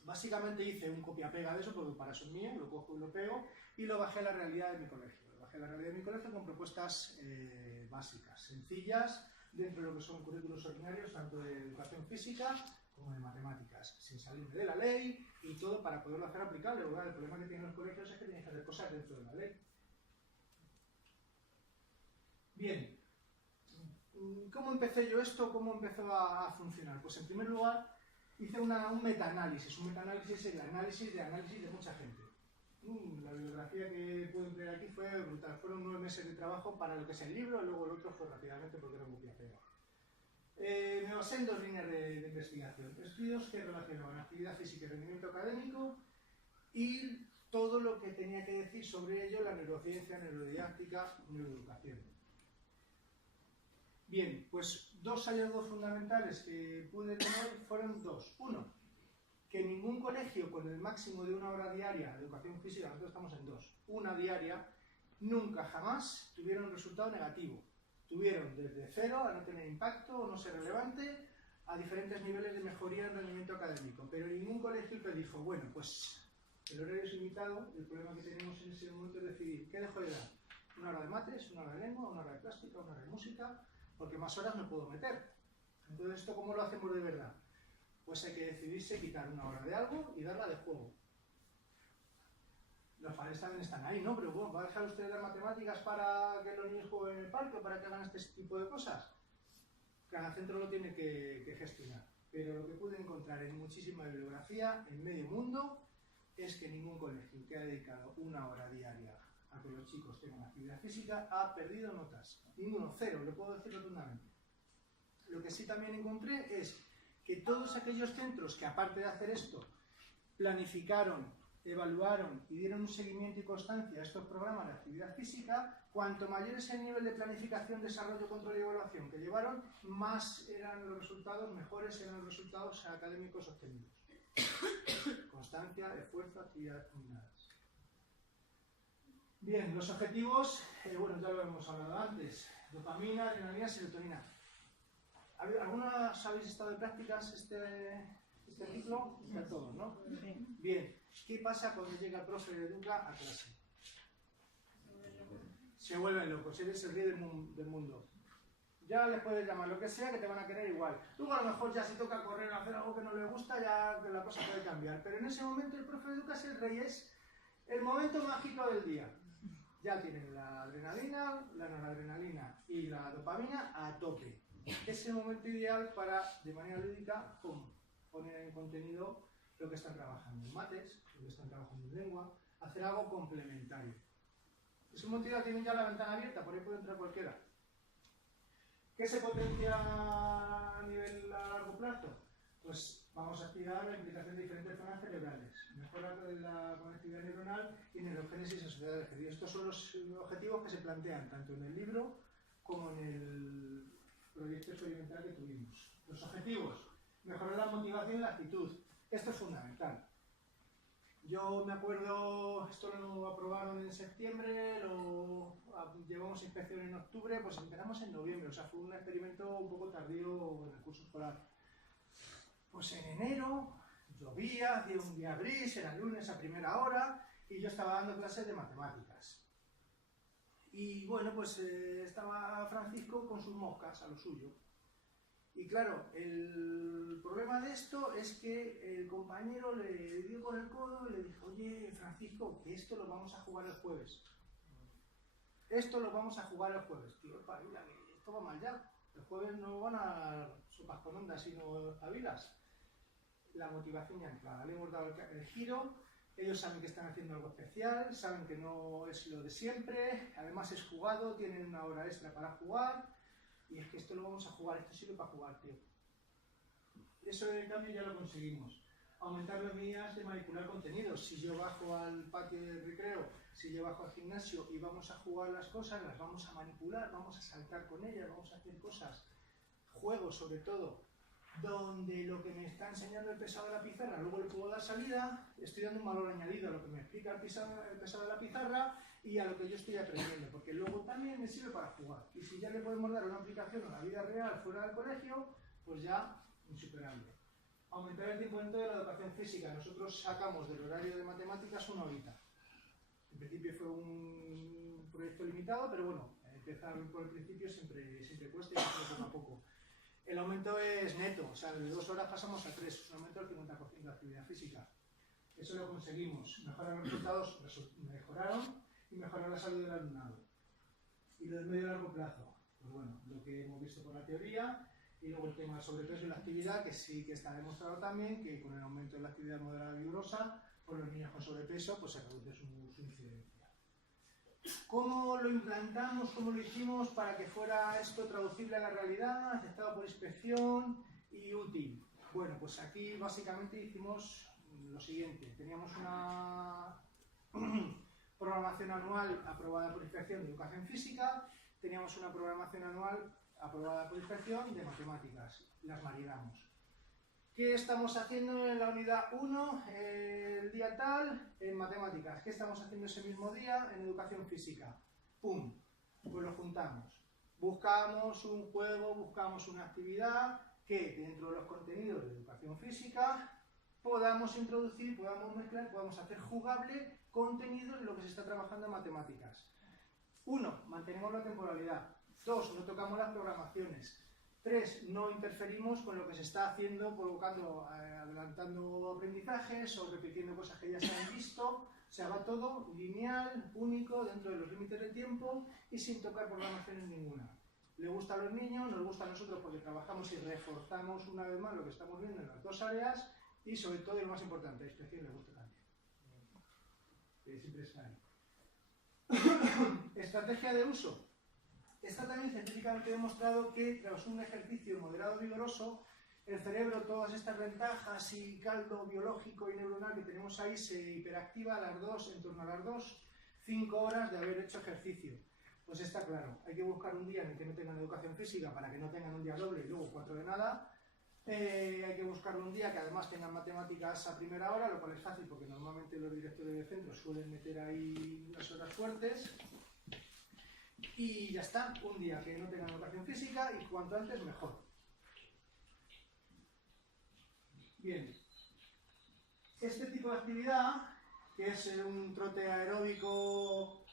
Básicamente hice un copia-pega de eso, porque para eso es mío, lo cojo y lo pego, y lo bajé a la realidad de mi colegio. Lo bajé a la realidad de mi colegio con propuestas básicas, sencillas, dentro de lo que son currículos ordinarios, tanto de educación física como de matemáticas, sin salirme de la ley y todo para poderlo hacer aplicable. ¿Verdad? El problema que tienen los colegios es que tienen que hacer cosas dentro de la ley. Bien, ¿cómo empecé yo esto? ¿Cómo empezó a funcionar? Pues en primer lugar hice un metaanálisis. Un metaanálisis es el análisis de mucha gente. La bibliografía que pude emplear aquí fue brutal. Fueron 9 meses de trabajo para lo que es el libro, y luego el otro fue rápidamente porque era un copia-pega. Me basé en 2 líneas de investigación. Estudios que relacionaban actividad física y rendimiento académico y todo lo que tenía que decir sobre ello la neurociencia, neurodidáctica, neuroeducación. Bien, pues 2 hallazgos fundamentales que pude tener fueron 2. Uno, que ningún colegio con el máximo de 1 hora diaria de educación física, nosotros estamos en 2, 1 diaria, nunca jamás tuvieron un resultado negativo. Tuvieron desde 0 a no tener impacto o no ser relevante a diferentes niveles de mejoría en rendimiento académico. Pero ningún colegio que dijo, bueno, pues el horario es limitado, el problema que tenemos en ese momento es decidir qué dejo de dar. 1 hora de mates, 1 hora de lengua, 1 hora de plástica, 1 hora de música, porque más horas me puedo meter. Entonces, ¿esto cómo lo hacemos de verdad? Pues hay que decidirse quitar 1 hora de algo y darla de juego. Los padres también están ahí, ¿no? Pero bueno, ¿va a dejar ustedes las matemáticas para que los niños jueguen en el parque o para que hagan este tipo de cosas? Cada centro lo tiene que gestionar. Pero lo que pude encontrar en muchísima bibliografía, en medio mundo, es que ningún colegio que ha dedicado 1 hora diaria a que los chicos tengan actividad física ha perdido notas. Ninguno, 0, lo puedo decir rotundamente. Lo que sí también encontré es que todos aquellos centros que, aparte de hacer esto, planificaron, evaluaron y dieron un seguimiento y constancia a estos programas de actividad física, cuanto mayor es el nivel de planificación, desarrollo, control y evaluación que llevaron, más eran los resultados, mejores eran los resultados académicos obtenidos. Constancia, esfuerzo, actividades combinadas. Bien, los objetivos, bueno, ya lo hemos hablado antes, dopamina, adrenalina, serotonina. ¿Algunos habéis estado en prácticas este ciclo? Están todos, ¿no? Sí. Bien, ¿qué pasa cuando llega el profe de Educa a clase? Se vuelven locos, eres el rey del mundo. Ya les puedes llamar lo que sea, que te van a querer igual. Tú a lo mejor ya si toca correr o hacer algo que no le gusta, ya la cosa puede cambiar. Pero en ese momento el profe de Educa es el rey, es el momento mágico del día. Ya tienen la adrenalina, la noradrenalina y la dopamina a tope. Es el momento ideal para, de manera lúdica, poner en contenido lo que están trabajando en mates, lo que están trabajando en lengua, hacer algo complementario. Es un momento ideal, tienen ya la ventana abierta, por ahí puede entrar cualquiera. ¿Qué se potencia a nivel a largo plazo? Pues vamos a activar la implicación de diferentes zonas cerebrales, mejora de la conectividad neuronal y neurogénesis asociada al ejercicio. Estos son los objetivos que se plantean tanto en el libro como en el proyecto experimental que tuvimos. Los objetivos: mejorar la motivación y la actitud. Esto es fundamental. Yo me acuerdo, esto lo aprobaron en septiembre, lo llevamos inspección en octubre, pues empezamos en noviembre, o sea, fue un experimento un poco tardío en el curso escolar. Pues en enero llovía, hacía un día gris, era lunes a primera hora, y yo estaba dando clases de matemáticas. Y bueno, pues estaba Francisco con sus moscas, a lo suyo. Y claro, el problema de esto es que el compañero le dio con el codo y le dijo: oye, Francisco, que esto lo vamos a jugar el jueves. Esto lo vamos a jugar el jueves. Tío, espabila, que esto va mal ya. El jueves no van a sopas con ondas, sino espabilas. La motivación ya entrada. Le hemos dado el giro. Ellos saben que están haciendo algo especial, saben que no es lo de siempre. Además es jugado, tienen 1 hora extra para jugar. Y es que esto lo vamos a jugar, esto sirve para jugar, tío. Eso en cambio ya lo conseguimos. Aumentar las medidas de manipular contenidos. Si yo bajo al patio de recreo, si yo bajo al gimnasio y vamos a jugar las cosas, las vamos a manipular, vamos a saltar con ellas, vamos a hacer cosas, juegos sobre todo, donde lo que me está enseñando el pesado de la pizarra, luego le puedo dar salida, estoy dando un valor añadido a lo que me explica el pesado de la pizarra y a lo que yo estoy aprendiendo, porque luego también me sirve para jugar. Y si ya le podemos dar una aplicación a la vida real fuera del colegio, pues ya insuperable. Aumentar el tiempo dentro de la educación física. Nosotros sacamos del horario de matemáticas una horita. En principio fue un proyecto limitado, pero bueno, empezar por el principio siempre cuesta y poco a poco. El aumento es neto, o sea, de 2 horas pasamos a 3, es un aumento del 50% de actividad física. Eso lo conseguimos. Mejorar los resultados, mejoraron y mejorar la salud del alumnado. Y lo del medio y largo plazo, pues bueno, lo que hemos visto por la teoría, y luego el tema del sobrepeso y la actividad, que sí que está demostrado también que con el aumento de la actividad moderada y vigorosa, pues los niños con sobrepeso pues se reduce su incidencia. ¿Cómo lo implantamos? ¿Cómo lo hicimos para que fuera esto traducible a la realidad, aceptado por inspección y útil? Bueno, pues aquí básicamente hicimos lo siguiente. Teníamos una programación anual aprobada por inspección de educación física, teníamos una programación anual aprobada por inspección de matemáticas. Las maridamos. ¿Qué estamos haciendo en la unidad 1, el día tal, en matemáticas? ¿Qué estamos haciendo ese mismo día en educación física? ¡Pum! Pues lo juntamos. Buscamos un juego, buscamos una actividad que dentro de los contenidos de educación física podamos introducir, podamos mezclar, podamos hacer jugable contenido en lo que se está trabajando en matemáticas. 1. Mantenemos la temporalidad. 2. No tocamos las programaciones. 3. No interferimos con lo que se está haciendo, provocando, adelantando aprendizajes o repitiendo cosas que ya se han visto. O sea, va todo lineal, único, dentro de los límites del tiempo y sin tocar programaciones ninguna. Le gusta a los niños, nos gusta a nosotros porque trabajamos y reforzamos una vez más lo que estamos viendo en las 2 áreas y sobre todo, y lo más importante, a la inspección le gusta también. Siempre está ahí. Estrategia de uso. Está también científicamente demostrado que tras un ejercicio moderado vigoroso, el cerebro, todas estas ventajas y caldo biológico y neuronal que tenemos ahí se hiperactiva a las 2, en torno a las 5 horas de haber hecho ejercicio. Pues está claro, hay que buscar un día en el que no tengan educación física para que no tengan un día doble y luego 4 de nada. Hay que buscar un día que además tengan matemáticas a primera hora, lo cual es fácil porque normalmente los directores de centros suelen meter ahí unas horas fuertes. Y ya está, un día que no tengan educación física y cuanto antes mejor. Bien, este tipo de actividad, que es un trote aeróbico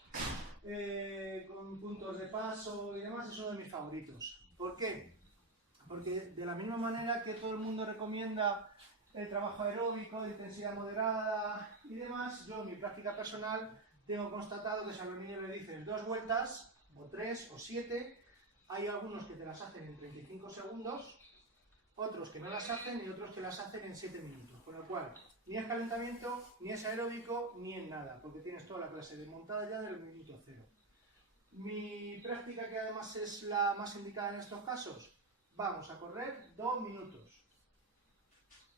con puntos de paso y demás, es uno de mis favoritos. ¿Por qué? Porque de la misma manera que todo el mundo recomienda el trabajo aeróbico de intensidad moderada y demás, yo en mi práctica personal tengo constatado que si a los niños le dices 2 vueltas, o 3 o 7, hay algunos que te las hacen en 35 segundos, otros que no las hacen y otros que las hacen en 7 minutos. Con lo cual, ni es calentamiento, ni es aeróbico, ni es nada, porque tienes toda la clase desmontada ya del minuto 0. Mi práctica, que además es la más indicada en estos casos, vamos a correr 2 minutos.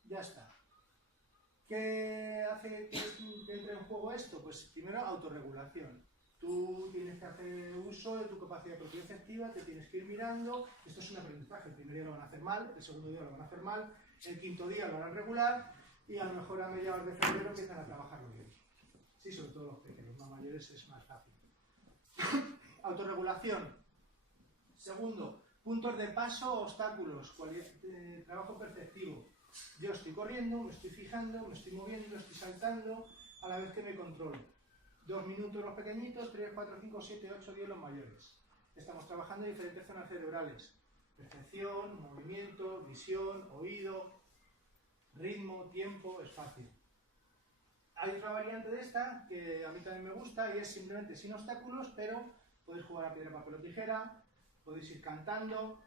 Ya está. ¿Qué hace que entre en juego esto? Pues primero, autorregulación. Tú tienes que hacer uso de tu capacidad propioceptiva, te tienes que ir mirando. Esto es un aprendizaje. El primer día lo van a hacer mal, el segundo día lo van a hacer mal, el quinto día lo harán regular y a lo mejor a mediados de febrero empiezan a trabajarlo bien. Sí, sobre todo los pequeños, los más mayores es más fácil. Autorregulación. Segundo, puntos de paso o obstáculos, trabajo perceptivo. Yo estoy corriendo, me estoy fijando, me estoy moviendo, estoy saltando, a la vez que me controlo. 2 minutos los pequeñitos, 3, 4, 5, 7, 8, 10 los mayores. Estamos trabajando en diferentes zonas cerebrales. Percepción, movimiento, visión, oído, ritmo, tiempo, es fácil. Hay otra variante de esta que a mí también me gusta y es simplemente sin obstáculos, pero podéis jugar a piedra, papel o tijera, podéis ir cantando,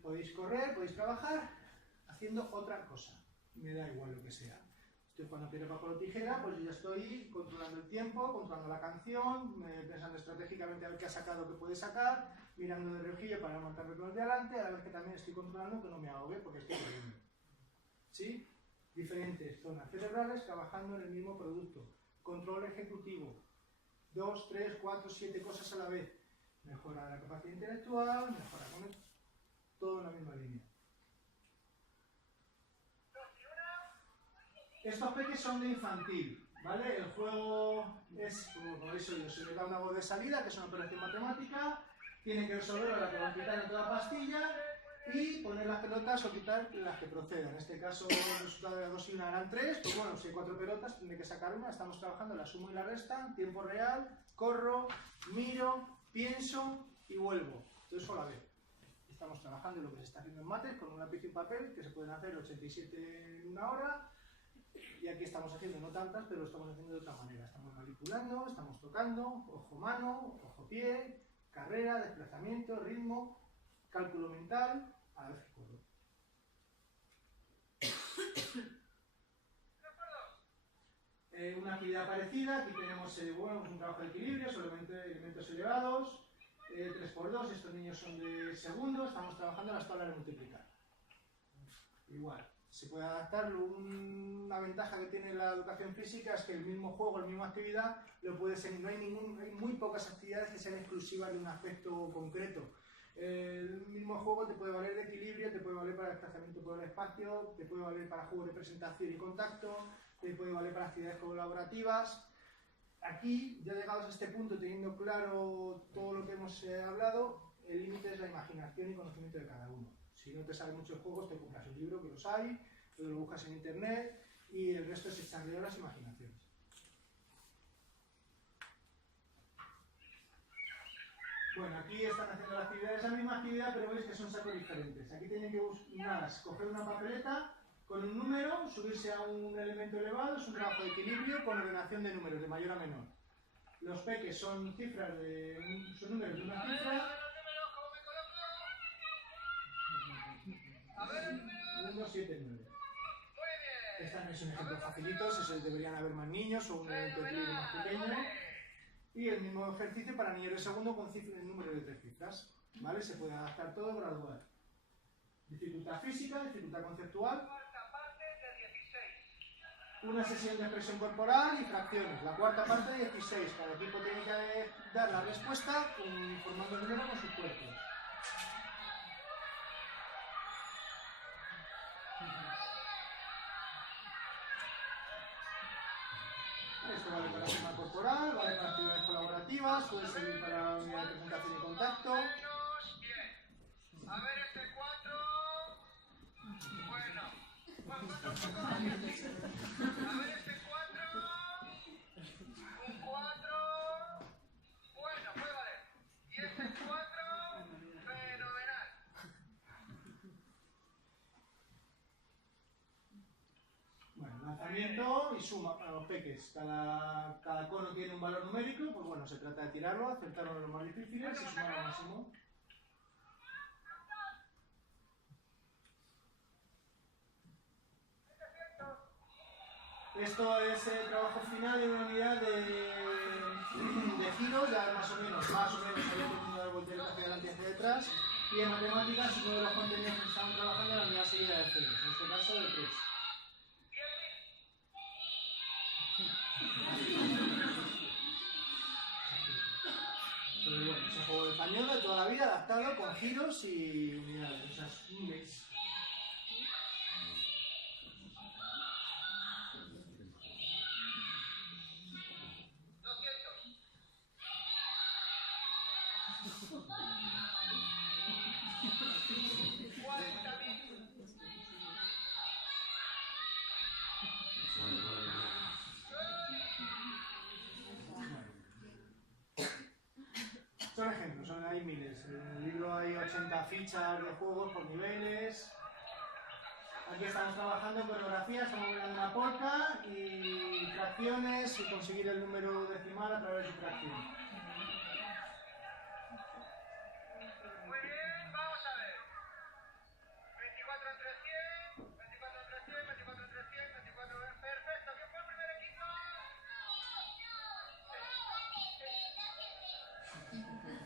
podéis correr, podéis trabajar haciendo otra cosa. Me da igual lo que sea. Estoy jugando a piedra, papel o tijera, pues yo ya estoy controlando el tiempo, controlando la canción, pensando estratégicamente a ver qué ha sacado, qué puede sacar, mirando de reojillo para no montarme con el de adelante, a la vez que también estoy controlando que no me ahogue porque estoy corriendo. ¿Sí? Diferentes zonas cerebrales trabajando en el mismo producto. Control ejecutivo. 2, 3, 4, 7 cosas a la vez. Mejora la capacidad intelectual, mejora con todo en la misma línea. Estos peques son de infantil, ¿vale? El juego es, como habéis oído, se le da una voz de salida, que es una operación matemática, tiene que resolver la que va a quitar en toda pastilla, y poner las pelotas o quitar las que procedan. En este caso, el resultado de 2 y 1 eran 3, pues bueno, si hay 4 pelotas, tendré que sacar una. Estamos trabajando la suma y la resta, en tiempo real, corro, miro, pienso y vuelvo. Todo eso a la vez. Estamos trabajando en lo que se está haciendo en mates con un lápiz y un papel, que se pueden hacer 87 en una hora. Y aquí estamos haciendo no tantas, pero lo estamos haciendo de otra manera. Estamos manipulando, estamos tocando, ojo-mano, ojo-pie, carrera, desplazamiento, ritmo, cálculo mental, a la vez que corro. Una actividad parecida, aquí tenemos bueno, un trabajo de equilibrio, solamente elementos elevados, 3×2, estos niños son de segundo, estamos trabajando las tablas de multiplicar. Igual. Se puede adaptar. Una ventaja que tiene la educación física es que el mismo juego, la misma actividad, lo puedes, no hay muy pocas actividades que sean exclusivas de un aspecto concreto. El mismo juego te puede valer de equilibrio, te puede valer para desplazamiento por el espacio, te puede valer para juegos de presentación y contacto, te puede valer para actividades colaborativas. Aquí, ya llegados a este punto, teniendo claro todo lo que hemos hablado, el límite es la imaginación y conocimiento de cada uno. Si no te sabes muchos juegos, te compras un libro, que los hay, lo buscas en internet y el resto es echarle horas imaginaciones. Bueno, aquí están haciendo la actividad, esa misma actividad, pero veis que son sacos diferentes. Aquí tienen que coger una papeleta con un número, subirse a un elemento elevado, es un trabajo de equilibrio con ordenación de números, de mayor a menor. Los peques son cifras son números de una cifra. 1, 7, 9. Esta no es un ejemplo facilito, deberían haber más niños o un elemento de equilibrio más pequeño. Y el mismo ejercicio para niños de segundo con número de 3 cifras. ¿Vale? Se puede adaptar todo gradual. Dificultad física, dificultad conceptual. Una sesión de expresión corporal y fracciones. La cuarta parte de 16. Cada equipo tiene que dar la respuesta formando el número con sus cuerpos. Esto vale para forma corporal, vale para actividades colaborativas, puede servir para unidad de presentación y contacto. A ver este 4. Bueno. A ver este 4. Un 4. Bueno, puede valer. Y este 4. Fenomenal. Bueno, lanzamiento y suma para los peques. Cada cono tiene un valor numérico, pues bueno, se trata de tirarlo, acertarlo en los más difíciles y sumar al máximo. Esto es el trabajo final de una unidad de giros, ya más o menos había tenido dar volteretas hacia adelante y hacia detrás. Y en matemáticas, uno de los contenidos que estaban trabajando era la unidad seguida de ceros, en este caso de 3. Pero bueno, es un juego de español de toda la vida, adaptado con giros y unidades, o sea, es un mix. Son ejemplos, hay miles. En el libro hay 80 fichas de juegos por niveles. Aquí estamos trabajando en coreografía, estamos mirando una polka y fracciones y conseguir el número decimal a través de fracción. Muy bien, vamos a ver. 24 entre 100, 24 entre 100, 24 entre 100, 24 entre 100. Perfecto, ¿quién fue el primer equipo?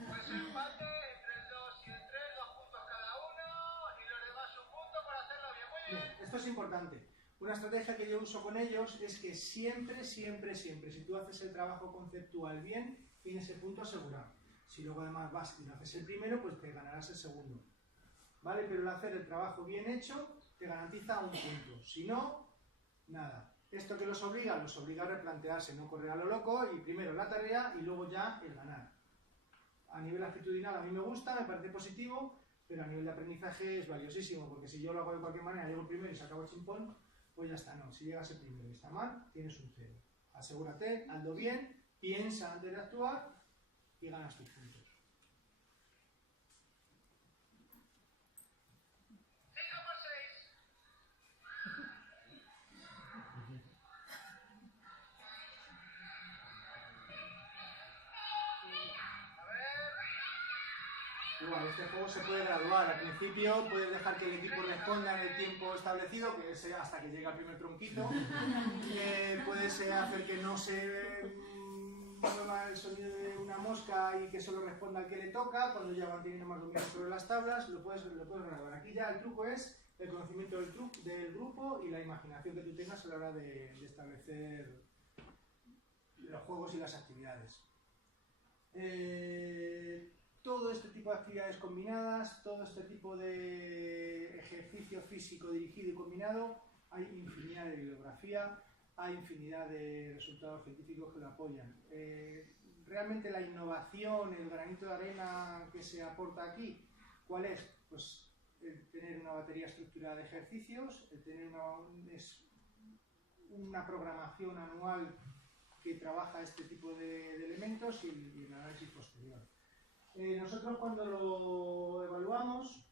Pues empate entre el 2 y el 3, 2 puntos cada uno y los demás un punto por hacerlo bien. Muy bien. Esto es importante. Una estrategia que yo uso con ellos es que siempre, si tú haces el trabajo conceptual bien, tienes el punto asegurado. Si luego además vas y lo haces el primero, pues te ganarás el segundo. ¿Vale? Pero el hacer el trabajo bien hecho te garantiza un punto. Si no, nada. Esto que los obliga a replantearse, no correr a lo loco y primero la tarea y luego ya el ganar. A nivel actitudinal a mí me gusta, me parece positivo, pero a nivel de aprendizaje es valiosísimo, porque si yo lo hago de cualquier manera, llego primero y se acaba el chimpón, pues ya está, no. Si llegas el primero y está mal, tienes un 0. Asegúrate, hazlo bien, piensa antes de actuar y ganas tus puntos. Igual, este juego se puede graduar. Al principio puedes dejar que el equipo responda en el tiempo establecido, que es hasta que llega el primer tronquito. Puedes hacer que no se mueva el sonido de una mosca y que solo responda al que le toca. Cuando ya van teniendo más dominio sobre las tablas, lo puedes graduar. Aquí ya el truco es el conocimiento del grupo y la imaginación que tú tengas a la hora de establecer los juegos y las actividades. Todo este tipo de actividades combinadas, todo este tipo de ejercicio físico dirigido y combinado, hay infinidad de bibliografía, hay infinidad de resultados científicos que lo apoyan. Realmente la innovación, el granito de arena que se aporta aquí, ¿cuál es? Pues el tener una batería estructurada de ejercicios, el tener una programación anual que trabaja este tipo de elementos y el análisis posterior. Nosotros cuando lo evaluamos,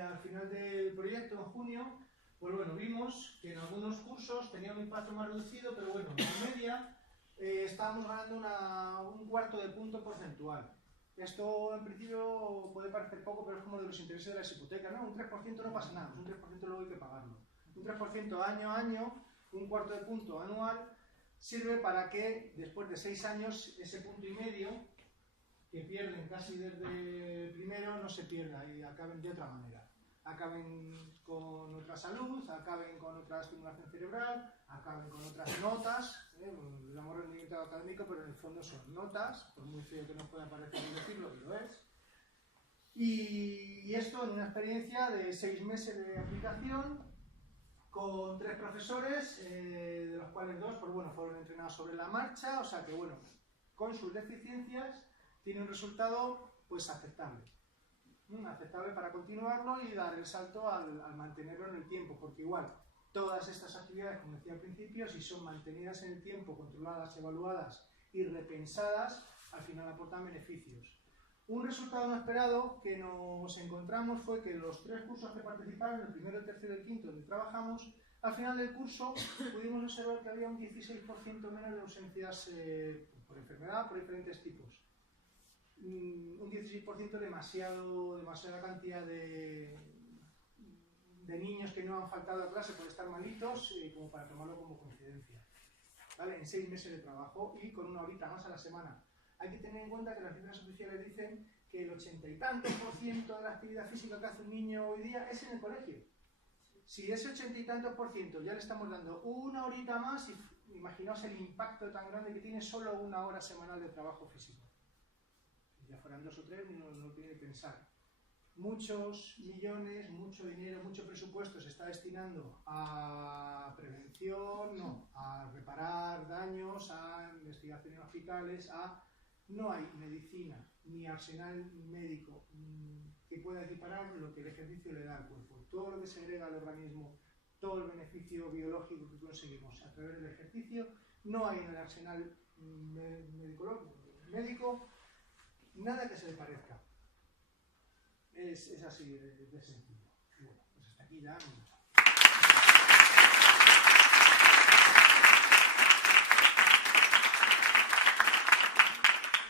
al final del proyecto, en junio, pues bueno, vimos que en algunos cursos tenía un impacto más reducido, pero bueno, en media estábamos ganando un cuarto de punto porcentual. Esto en principio puede parecer poco, pero es como de los intereses de las hipotecas, ¿no? Un 3% no pasa nada, un 3% luego hay que pagarlo. Un 3% año a año, un cuarto de punto anual, sirve para que después de 6 años ese punto y medio que pierden casi desde primero no se pierda y acaben de otra manera. Acaben con otra salud, acaben con otra estimulación cerebral, acaben con otras notas, le damos rendimiento académico, pero en el fondo son notas, por muy feo que nos pueda parecer decirlo, que lo es. Y esto en una experiencia de 6 meses de aplicación, con 3 profesores, de los cuales 2 pues bueno, fueron entrenados sobre la marcha, o sea que bueno, con sus deficiencias, tiene un resultado pues aceptable. Aceptable para continuarlo y dar el salto al mantenerlo en el tiempo, porque igual todas estas actividades, como decía al principio, si son mantenidas en el tiempo, controladas, evaluadas y repensadas, al final aportan beneficios. Un resultado no esperado que nos encontramos fue que los 3 cursos que participaron, el primero, el tercero y el quinto, donde trabajamos, al final del curso pudimos observar que había un 16% menos de ausencias por enfermedad, por diferentes tipos. Un 16% demasiada cantidad de niños que no han faltado a clase por estar malitos, como para tomarlo como coincidencia. ¿Vale? En 6 meses de trabajo y con 1 horita más a la semana. Hay que tener en cuenta que las cifras oficiales dicen que el 80 y tantos % de la actividad física que hace un niño hoy día es en el colegio. Si ese 80 y tantos % ya le estamos dando 1 horita más, imaginaos el impacto tan grande que tiene solo 1 hora semanal de trabajo físico. Si ya fueran 2 o 3, no tiene que pensar. Muchos millones, mucho dinero, mucho presupuesto se está destinando a prevención, a reparar daños, a investigación en hospitales, no hay medicina ni arsenal médico que pueda equiparar lo que el ejercicio le da al cuerpo. Todo lo que se agrega al organismo, todo el beneficio biológico que conseguimos a través del ejercicio, no hay en el arsenal médico nada que se le parezca. Es así de sencillo. Bueno, pues hasta aquí ya.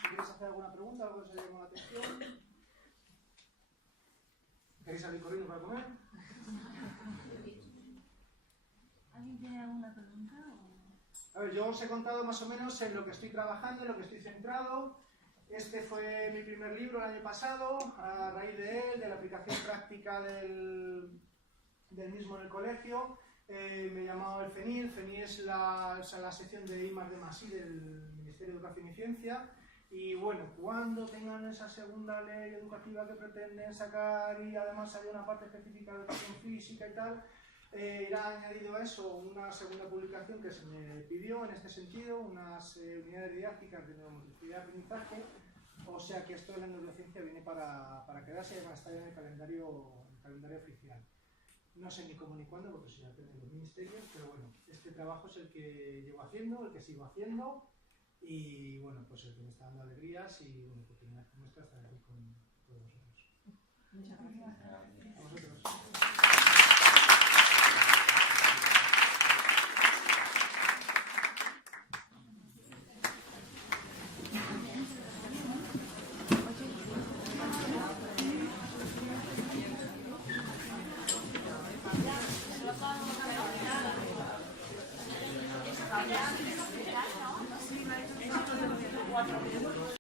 ¿Queréis hacer alguna pregunta? ¿Algo que os haya llamado la atención? ¿Queréis salir corriendo para comer? ¿Alguien tiene alguna pregunta? A ver, yo os he contado más o menos en lo que estoy trabajando, en lo que estoy centrado. Este fue mi primer libro el año pasado, a raíz de él, de la aplicación práctica del mismo en el colegio. Me llamaba el FENI. El FENI es la sección de I+D+I del Ministerio de Educación y Ciencia. Y bueno, cuando tengan esa segunda ley educativa que pretenden sacar y además hay una parte específica de educación física y tal, irá añadido a eso una segunda publicación que se me pidió en este sentido, unas unidades didácticas de neuromotricidad y aprendizaje, O sea que esto de la neurociencia viene para quedarse y además está ya en el calendario oficial. No sé ni cómo ni cuándo, porque eso ya depende de los ministerios, pero bueno, este trabajo es el que llevo haciendo, el que sigo haciendo, y bueno, pues el que me está dando alegrías y bueno, oportunidades como esta estar aquí con todos vosotros. Muchas gracias. A vosotros.